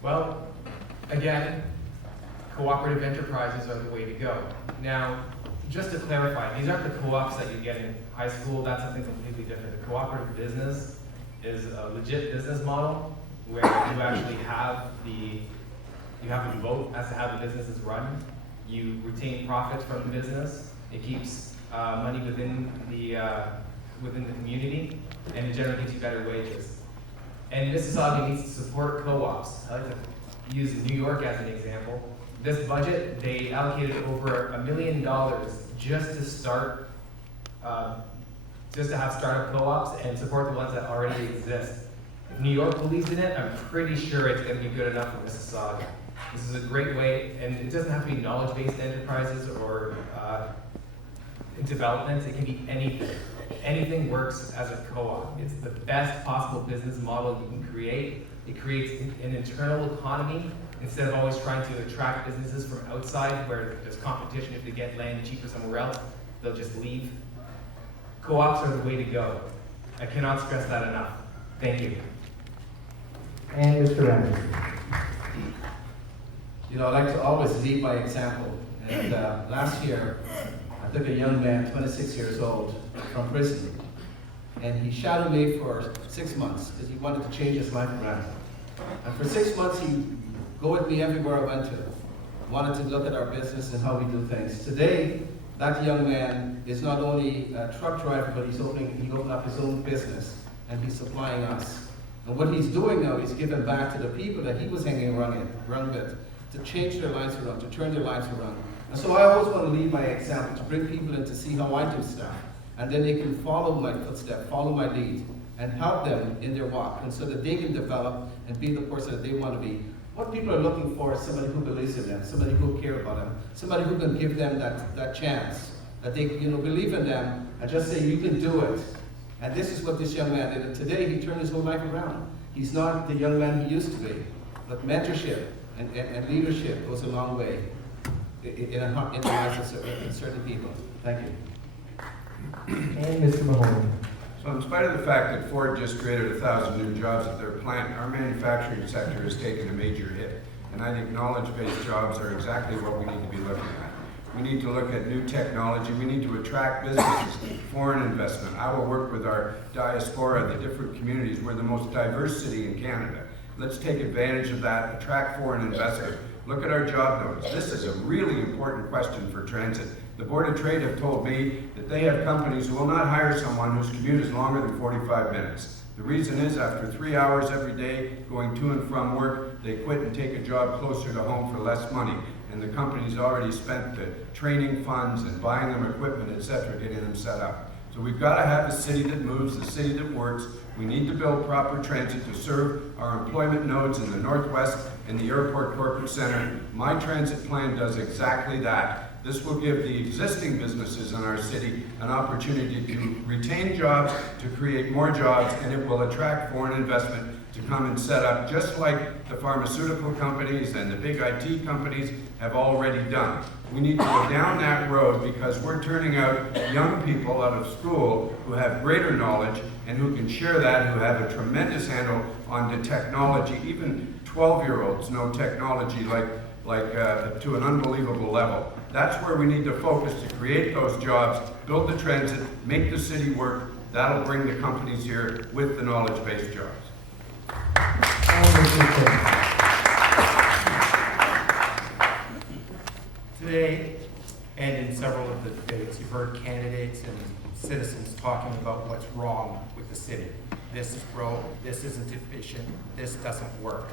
Well, again, cooperative enterprises are the way to go. Now, just to clarify, these aren't the co-ops that you get in high school. That's something completely different. The cooperative business is a legit business model where you actually have a vote as to how the business is run. You retain profits from the business. It keeps money within the community, and it generally gives you better wages. And Mississauga needs to support co-ops. I like to use New York as an example. This budget, they allocated over $1 million just to start, just to have startup co-ops and support the ones that already exist. If New York believes in it, I'm pretty sure it's going to be good enough for Mississauga. This is a great way, and it doesn't have to be knowledge-based enterprises or developments. It can be anything. Anything works as a co-op. It's the best possible business model you can create. It creates an internal economy instead of always trying to attract businesses from outside where there's competition. If they get land cheaper somewhere else, they'll just leave. Co-ops are the way to go. I cannot stress that enough. Thank you. And Mr. Randall. You know, I like to always lead by example. And last year, I took a young man, 26 years old, from prison. And he shadowed me for 6 months because he wanted to change his life around. And for 6 months, he'd go with me everywhere I went to. Wanted to look at our business and how we do things. Today, that young man is not only a truck driver, but he opened up his own business and he's supplying us. And what he's doing now, he's giving back to the people that he was hanging around with, to change their lives around, to turn their lives around. And so I always want to lead by example, to bring people in to see how I do stuff. And then they can follow my footsteps, follow my lead, and help them in their walk, and so that they can develop and be the person that they want to be. What people are looking for is somebody who believes in them, somebody who cares about them, somebody who can give them that chance, that they believe in them, and just say, you can do it. And this is what this young man did. And today, he turned his whole life around. He's not the young man he used to be. But mentorship and leadership goes a long way in the lives of certain people. Thank you. And Mr. Mahoney. So in spite of the fact that Ford just created 1,000 new jobs at their plant, our manufacturing sector has taken a major hit. And I think knowledge-based jobs are exactly what we need to be looking at. We need to look at new technology. We need to attract businesses, foreign investment. I will work with our diaspora, the different communities. We're the most diverse city in Canada. Let's take advantage of that, attract foreign investment. Look at our job notice. This is a really important question for transit. The Board of Trade have told me that they have companies who will not hire someone whose commute is longer than 45 minutes. The reason is after 3 hours every day going to and from work, they quit and take a job closer to home for less money. And the company's already spent the training funds and buying them equipment, etc., getting them set up. So we've got to have a city that moves, a city that works. We need to build proper transit to serve our employment nodes in the Northwest and the Airport Corporate Center. My transit plan does exactly that. This will give the existing businesses in our city an opportunity to retain jobs, to create more jobs, and it will attract foreign investment to come and set up, just like the pharmaceutical companies and the big IT companies have already done. We need to go down that road because we're turning out young people out of school who have greater knowledge and who can share that, who have a tremendous handle on the technology. Even 12-year-olds know technology to an unbelievable level. That's where we need to focus to create those jobs, build the transit, make the city work. That'll bring the companies here with the knowledge-based jobs. Today, and in several of the debates, you've heard candidates and citizens talking about what's wrong with the city. This is broke, this isn't efficient, this doesn't work.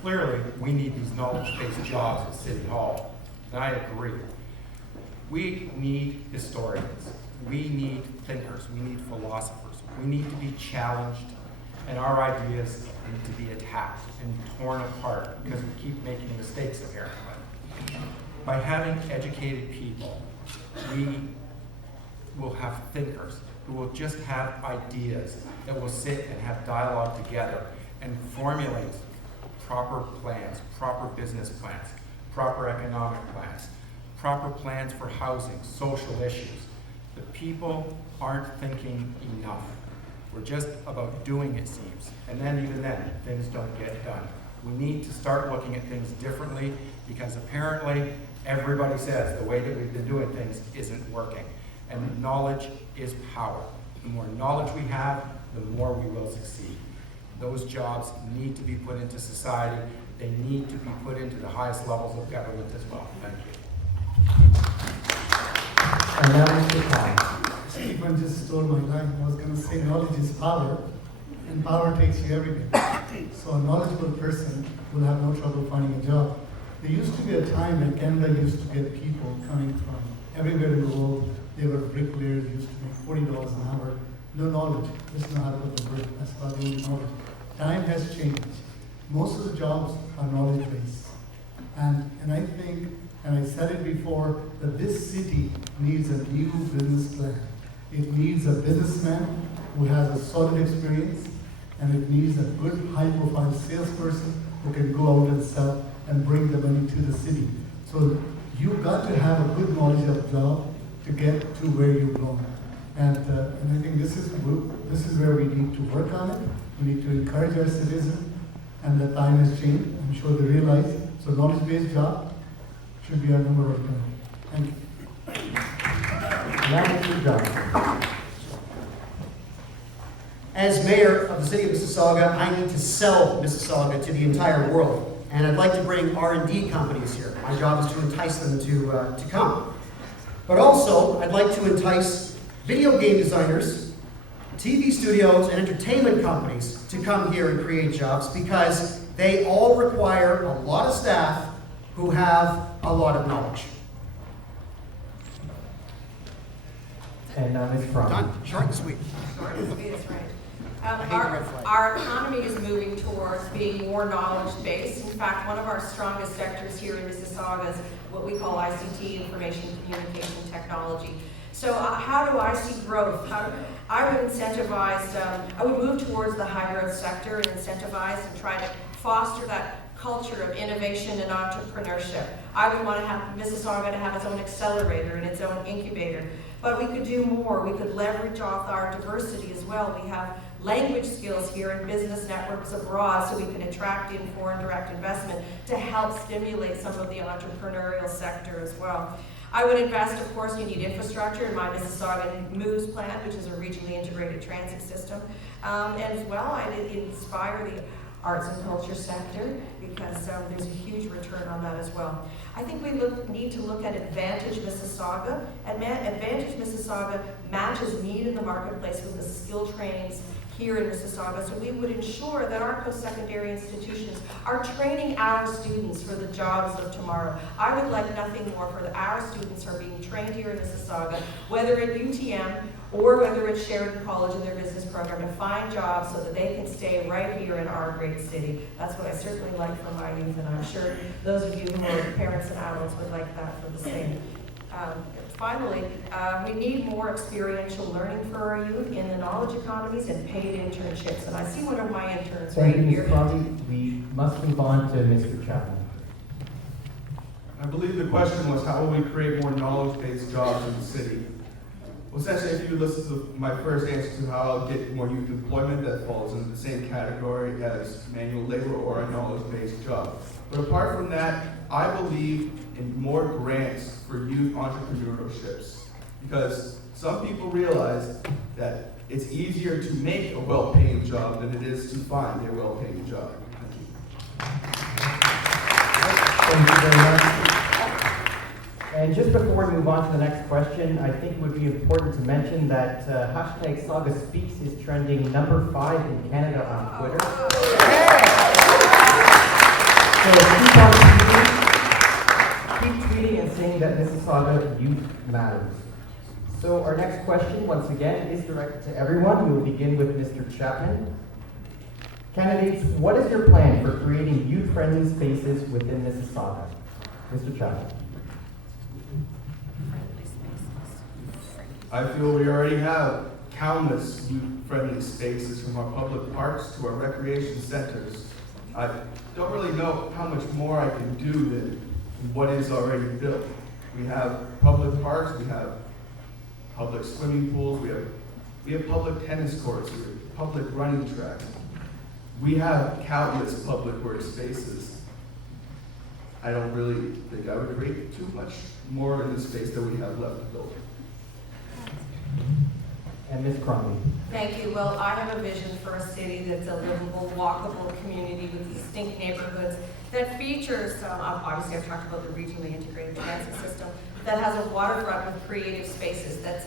Clearly, we need these knowledge-based jobs at City Hall, and I agree. We need historians, we need thinkers, we need philosophers, we need to be challenged, and our ideas need to be attacked and torn apart because we keep making mistakes apparently. By having educated people, we will have thinkers who will just have ideas that will sit and have dialogue together and formulate proper plans, proper business plans, proper economic plans, proper plans for housing, social issues. The people aren't thinking enough. We're just about doing, it seems. And then even then, things don't get done. We need to start looking at things differently because apparently everybody says the way that we've been doing things isn't working. And knowledge is power. The more knowledge we have, the more we will succeed. Those jobs need to be put into society. They need to be put into the highest levels of government as well. Thank you. And now Mr. Khan. Stephen just stole my line. I was going to say knowledge is power, and power takes you everywhere. So a knowledgeable person will have no trouble finding a job. There used to be a time when Canada used to get people coming from everywhere in the world. They were bricklayers, used to make $40 an hour. No knowledge, just know how to put the brick. That's about the only knowledge. Time has changed. Most of the jobs are knowledge-based. And I think, and I said it before, that this city needs a new business plan. It needs a businessman who has a solid experience, and it needs a good high-profile salesperson who can go out and sell and bring the money to the city. So you've got to have a good knowledge of job to get to where you belong. And I think this is where we need to work on it. We need to encourage our citizens, and the time has changed. I'm sure they realize. So knowledge-based job should be our number one priority. Thank you. Now, Mr. Johnson. As mayor of the city of Mississauga, I need to sell Mississauga to the entire world. And I'd like to bring R&D companies here. My job is to entice them to come. But also, I'd like to entice video game designers, TV studios, and entertainment companies to come here and create jobs, because they all require a lot of staff who have a lot of knowledge. And now Ms. Crum. Done. Short and sweet. Short and sweet is right. Our economy is moving towards being more knowledge-based. In fact, one of our strongest sectors here in Mississauga is what we call ICT, Information Communication Technology. So how do I see growth? I would incentivize, I would move towards the high-growth sector and incentivize and try to foster that culture of innovation and entrepreneurship. I would want to have Mississauga to have its own accelerator and its own incubator. But we could do more. We could leverage off our diversity as well. We have language skills here and business networks abroad, so we can attract in foreign direct investment to help stimulate some of the entrepreneurial sector as well. I would invest, of course, you need infrastructure in my Mississauga Moves plan, which is a regionally integrated transit system. And as well, I'd inspire the arts and culture sector, because there's a huge return on that as well. I think we need to look at Advantage Mississauga. Advantage Mississauga matches need in the marketplace with the skill trainings here in Mississauga, so we would ensure that our post-secondary institutions are training our students for the jobs of tomorrow. I would like nothing more for our students are being trained here in Mississauga, whether at UTM or whether it's Sheridan College in their business program, to find jobs so that they can stay right here in our great city. That's what I certainly like for my youth, and I'm sure those of you who are parents and adults would like that for the same. Finally, we need more experiential learning for our youth in the knowledge economies and paid internships. And I see one of my interns right Thank you, here. Ms. Crosby. We must move on to Mr. Chapman. I believe the question was, how will we create more knowledge-based jobs in the city? Well, essentially, if you listen to my first answer to how I'll get more youth employment, that falls into the same category as manual labor or a knowledge-based job. But apart from that, I believe in more grants for youth entrepreneurships, because some people realize that it's easier to make a well-paying job than it is to find a well-paying job. Thank you very much. And just before we move on to the next question, I think it would be important to mention that hashtag Saga Speaks is trending number 5 in Canada on Twitter. So keep tweeting and saying that Mississauga youth matters. So our next question, once again, is directed to everyone. We will begin with Mr. Chapman. Candidates, what is your plan for creating youth-friendly spaces within Mississauga? Mr. Chapman. I feel we already have countless youth-friendly spaces, from our public parks to our recreation centers. I don't really know how much more I can do than what is already built. We have public parks, we have public swimming pools, we have public tennis courts, we have public running tracks. We have countless public workspaces. I don't really think I would create too much more in the space that we have left to build. And Ms. Cromley. Thank you. Well, I have a vision for a city that's a livable, walkable community with distinct neighborhoods that features, obviously I've talked about the regionally integrated transit system, that has a waterfront with creative spaces that's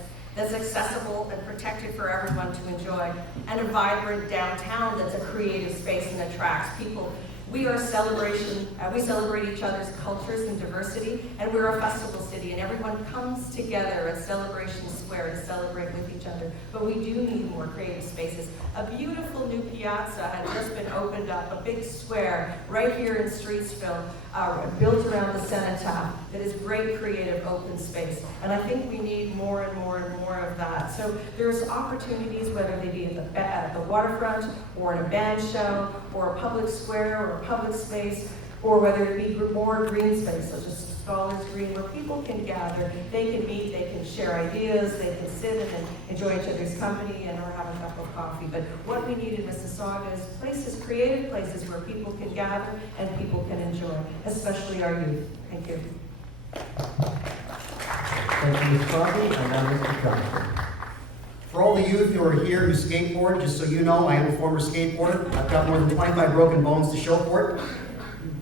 accessible and protected for everyone to enjoy, and a vibrant downtown that's a creative space and attracts people We are a celebration, we celebrate each other's cultures and diversity, and we're a festival city, and everyone comes together at Celebration Square to celebrate with each other. But we do need more creative spaces. A beautiful new piazza had just been opened up, a big square right here in Streetsville, built around the cenotaph, that is great creative open space. And I think we need more and more and more of that. So there's opportunities, whether they be at the waterfront, or in a band show, or a public square, or a public space, or whether it be more green space, such as Scholars Green, where people can gather, they can meet, they can share ideas, they can sit and enjoy each other's company and or have a cup of coffee. But what we need in Mississauga is places, creative places where people can gather and people can enjoy, especially our youth. Thank you. Thank you, Ms. Crosby, and now Mr. Johnson. For all the youth who are here who skateboard, just so you know, I am a former skateboarder. I've got more than 25 broken bones to show for it.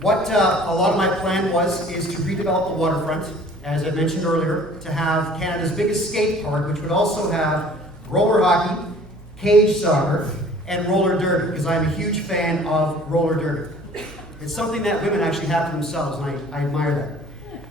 What a lot of my plan is to redevelop the waterfront, as I mentioned earlier, to have Canada's biggest skate park, which would also have roller hockey, cage soccer, and roller derby, because I'm a huge fan of roller derby. It's something that women actually have for themselves, and I admire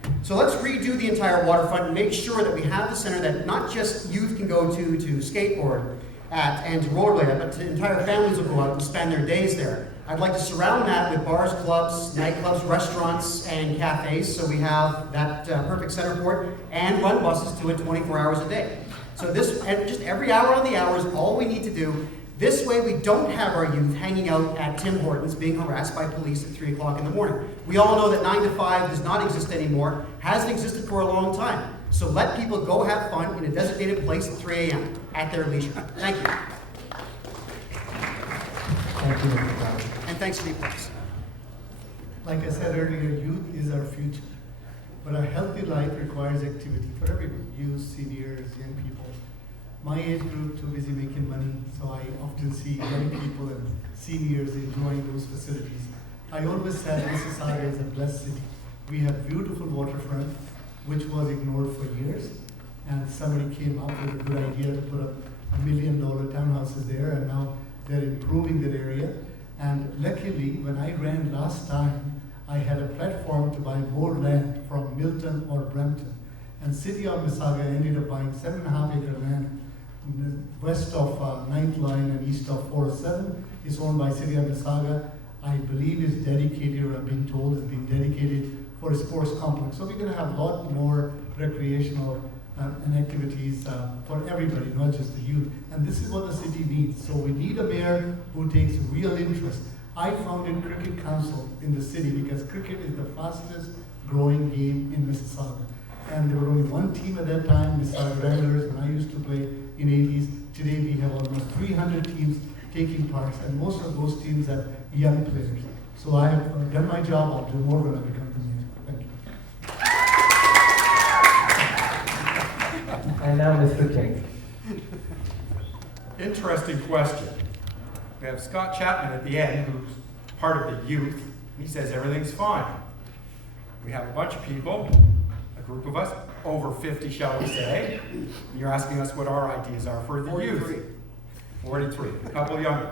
that. So let's redo the entire waterfront and make sure that we have the center that not just youth can go to skateboard at and to rollerblade at, but entire families will go out and spend their days there. I'd like to surround that with bars, clubs, nightclubs, restaurants, and cafes, so we have that perfect center for it, and run buses to it 24 hours a day. So this, and just every hour on the hour is all we need to do. This way we don't have our youth hanging out at Tim Hortons being harassed by police at 3 o'clock in the morning. We all know that 9 to 5 does not exist anymore, hasn't existed for a long time. So let people go have fun in a designated place at 3 a.m. at their leisure. Thank you. Thank you, Mr. Johnson. And thanks for the applause. Like I said earlier, youth is our future. But a healthy life requires activity for everyone, youth, seniors, young people. My age group too busy making money, so I often see young people and seniors enjoying those facilities. I always said Mississauga is a blessed city. We have beautiful waterfront, which was ignored for years, and somebody came up with a good idea to put up $1 million townhouses there, and now they're improving that area. And luckily, when I ran last time, I had a platform to buy more land from Milton or Brampton. And City of Mississauga ended up buying 7.5 acre land west of 9th Line and east of 407. It's owned by City of Mississauga. I believe is dedicated, or I've been told, is being dedicated for a sports complex. So we're going to have a lot more recreational and activities for everybody, not just the youth. And this is what the city needs. So we need a mayor who takes real interest. I founded Cricket Council in the city because cricket is the fastest growing game in Mississauga. And there were only one team at that time, Mississauga Ramblers, when I used to play in the 80s. Today we have almost 300 teams taking parts, and most of those teams have young players. So I have done my job. I'll do more when I become the mayor. Thank you. And now Mr. King. Interesting question. We have Scott Chapman at the end, who's part of the youth. He says everything's fine. We have a bunch of people, a group of us, over 50, shall we say. And you're asking us what our ideas are for the 43. youth. 43, a couple younger.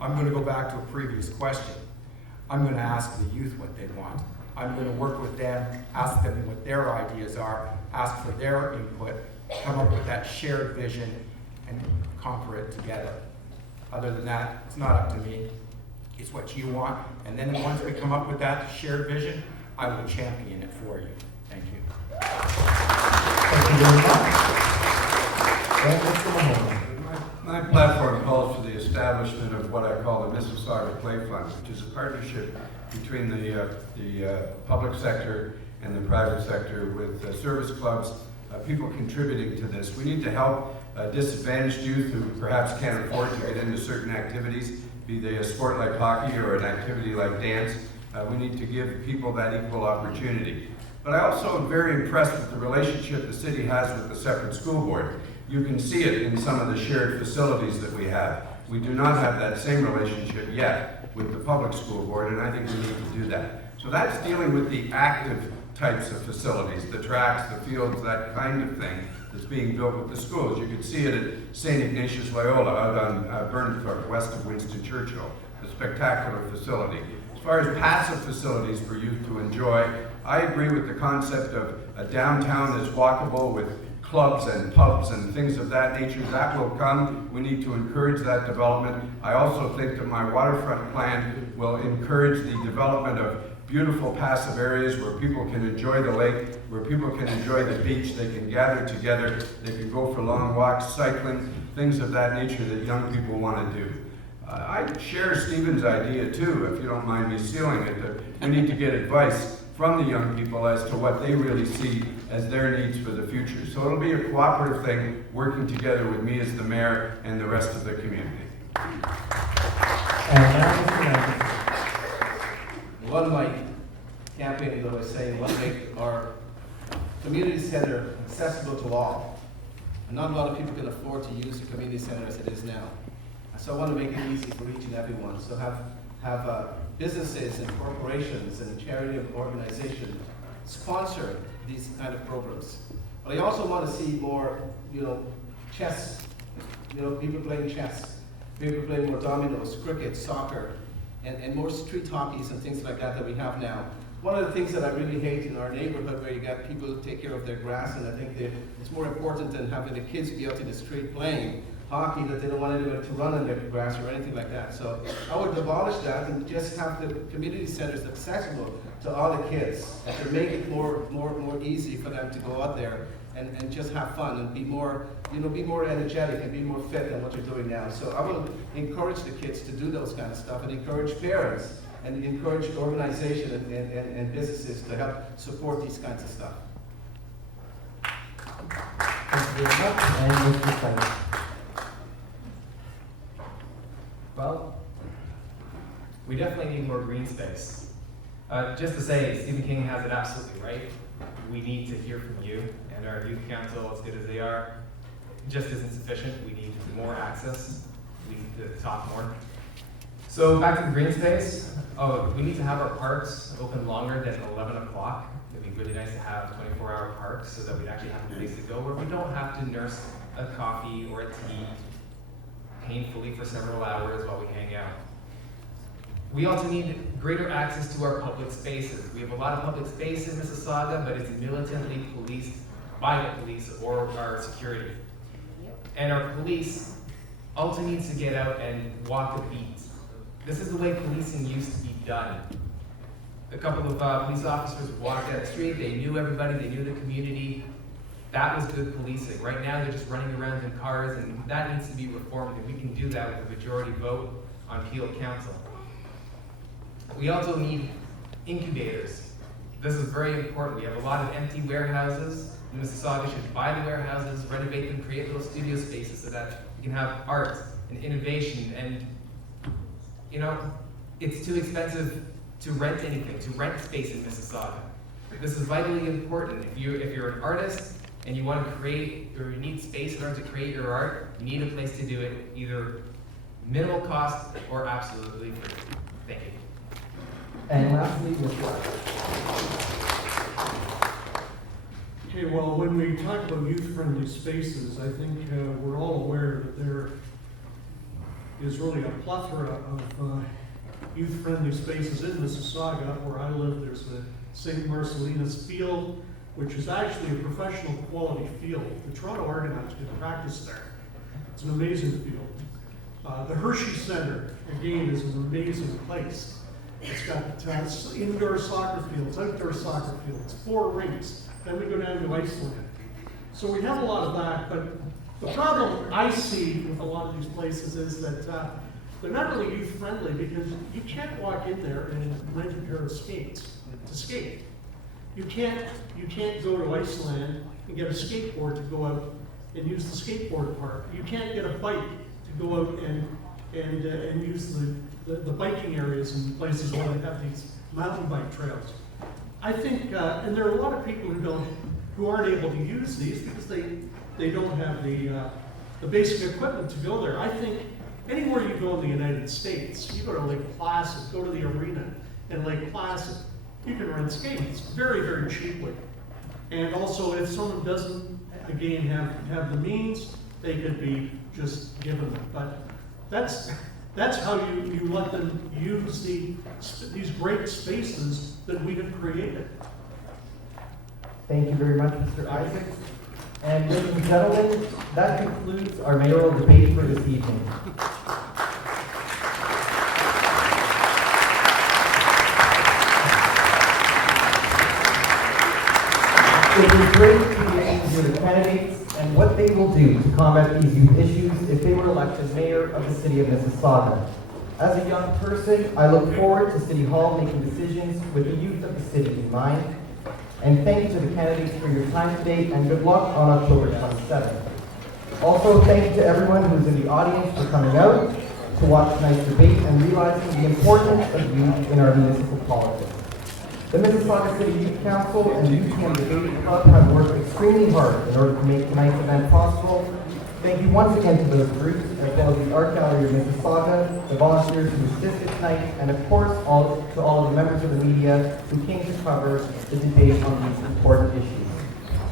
I'm going to go back to a previous question. I'm going to ask the youth what they want. I'm going to work with them, ask them what their ideas are, ask for their input, come up with that shared vision, and conquer it together. Other than that, it's not up to me. It's what you want. And then once we come up with that shared vision, I will champion it for you. Thank you. Thank you very much. And Mr. Mahoney. My platform calls for the establishment of what I call the Mississauga Play Fund, which is a partnership between the public sector and the private sector with service clubs, people contributing to this. We need to help disadvantaged youth who perhaps can't afford to get into certain activities, be they a sport like hockey or an activity like dance. We need to give people that equal opportunity. But I also am very impressed with the relationship the city has with the separate school board. You can see it in some of the shared facilities that we have. We do not have that same relationship yet with the public school board, and I think we need to do that. So that's dealing with the active types of facilities, the tracks, the fields, that kind of thing. The that's being built with the schools. You can see it at St. Ignatius Loyola out on Burnthorpe, west of Winston Churchill, a spectacular facility. As far as passive facilities for youth to enjoy, I agree with the concept of a downtown that's walkable with clubs and pubs and things of that nature. That will come. We need to encourage that development. I also think that my waterfront plan will encourage the development of beautiful passive areas where people can enjoy the lake, where people can enjoy the beach, they can gather together, they can go for long walks, cycling, things of that nature that young people want to do. I share Stephen's idea too, if you don't mind me stealing it, that we need to get advice from the young people as to what they really see as their needs for the future. So it'll be a cooperative thing, working together with me as the mayor and the rest of the community. One of my campaigns I was saying, let's make our community center accessible to all. And not a lot of people can afford to use the community center as it is now. So I want to make it easy for each and every one. So have businesses and corporations and charity organizations sponsor these kind of programs. But I also want to see more, chess. People playing chess. People playing more dominoes, cricket, soccer, and more street hockeys and things like that we have now. One of the things that I really hate in our neighborhood where you got people who take care of their grass, and I think it's more important than having the kids be out in the street playing hockey, that they don't want anyone to run on their grass or anything like that. So I would abolish that and just have the community centers accessible to all the kids, and to make it more easy for them to go out there and just have fun and be more energetic and be more fit than what you're doing now. So I will encourage the kids to do those kind of stuff, and encourage parents and encourage organizations and businesses to help support these kinds of stuff. Thank you very much. And Mr. Sykes. Well, we definitely need more green space. Just to say, Stephen King has it absolutely right. We need to hear from you, and our youth council, as good as they are, just isn't sufficient. We need more access. We need to talk more. So back to the green space. We need to have our parks open longer than 11 o'clock. It'd be really nice to have 24-hour parks so that we'd actually have a place to go where we don't have to nurse a coffee or a tea painfully for several hours while we hang out. We also need greater access to our public spaces. We have a lot of public space in Mississauga, but it's militantly policed by the police or our security. And our police also needs to get out and walk the beat. This is the way policing used to be done. A couple of police officers walked down the street, they knew everybody, they knew the community. That was good policing. Right now they're just running around in cars, and that needs to be reformed, and we can do that with a majority vote on Peel Council. We also need incubators. This is very important. We have a lot of empty warehouses. Mississauga should buy the warehouses, renovate them, create little studio spaces so that we can have art and innovation. And it's too expensive to rent anything, to rent space in Mississauga. This is vitally important. If you're an artist and you want to create, or you need space in order to create your art, you need a place to do it, either minimal cost or absolutely free. Thank you. And lastly, Mr. Okay, well, when we talk about youth-friendly spaces, I think we're all aware that there is really a plethora of youth-friendly spaces in Mississauga. Where I live, there's the St. Marcelina's Field, which is actually a professional quality field. The Toronto Argonauts can practice there. It's an amazing field. The Hershey Center, again, is an amazing place. It's got indoor soccer fields, outdoor soccer fields, 4 rinks. Then we go down to Iceland. So we have a lot of that, but the problem I see with a lot of these places is that they're not really youth-friendly, because you can't walk in there and rent a pair of skates to skate. You can't go to Iceland and get a skateboard to go out and use the skateboard park. You can't get a bike to go out and use the biking areas in places where they have these mountain bike trails. I think, and there are a lot of people who aren't able to use these because they don't have the basic equipment to go there. I think anywhere you go in the United States, you go to Lake Placid, go to the arena in Lake Placid, you can rent skates very, very cheaply. And also, if someone doesn't again, have the means, they could be just given them. But that's how you let them use these great spaces that we have created. Thank you very much, Mr. Isaacs. And ladies and gentlemen, that concludes our mayoral debate for this evening. It is great to be able to hear the candidates and what they will do to combat these youth issues if they were elected mayor of the city of Mississauga. As a young person, I look forward to City Hall making decisions with the youth of the city in mind. And thank you to the candidates for your time today, and good luck on October 27th. Also, thank you to everyone who's in the audience for coming out to watch tonight's debate and realizing the importance of youth in our municipal politics. The Mississauga City Youth Council and the UTM Debating Club have worked extremely hard in order to make tonight's event possible. Thank you once again to those groups, as well as the Art Gallery of Mississauga, the volunteers who assisted tonight, and of course, all of the members of the media who came to cover the debate on these important issues.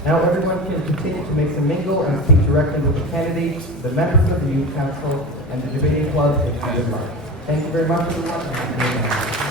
Now everyone can continue to mix and mingle and speak directly with the candidates, the members of the Youth Council, and the Debating Club if you would like. Thank you very much, everyone.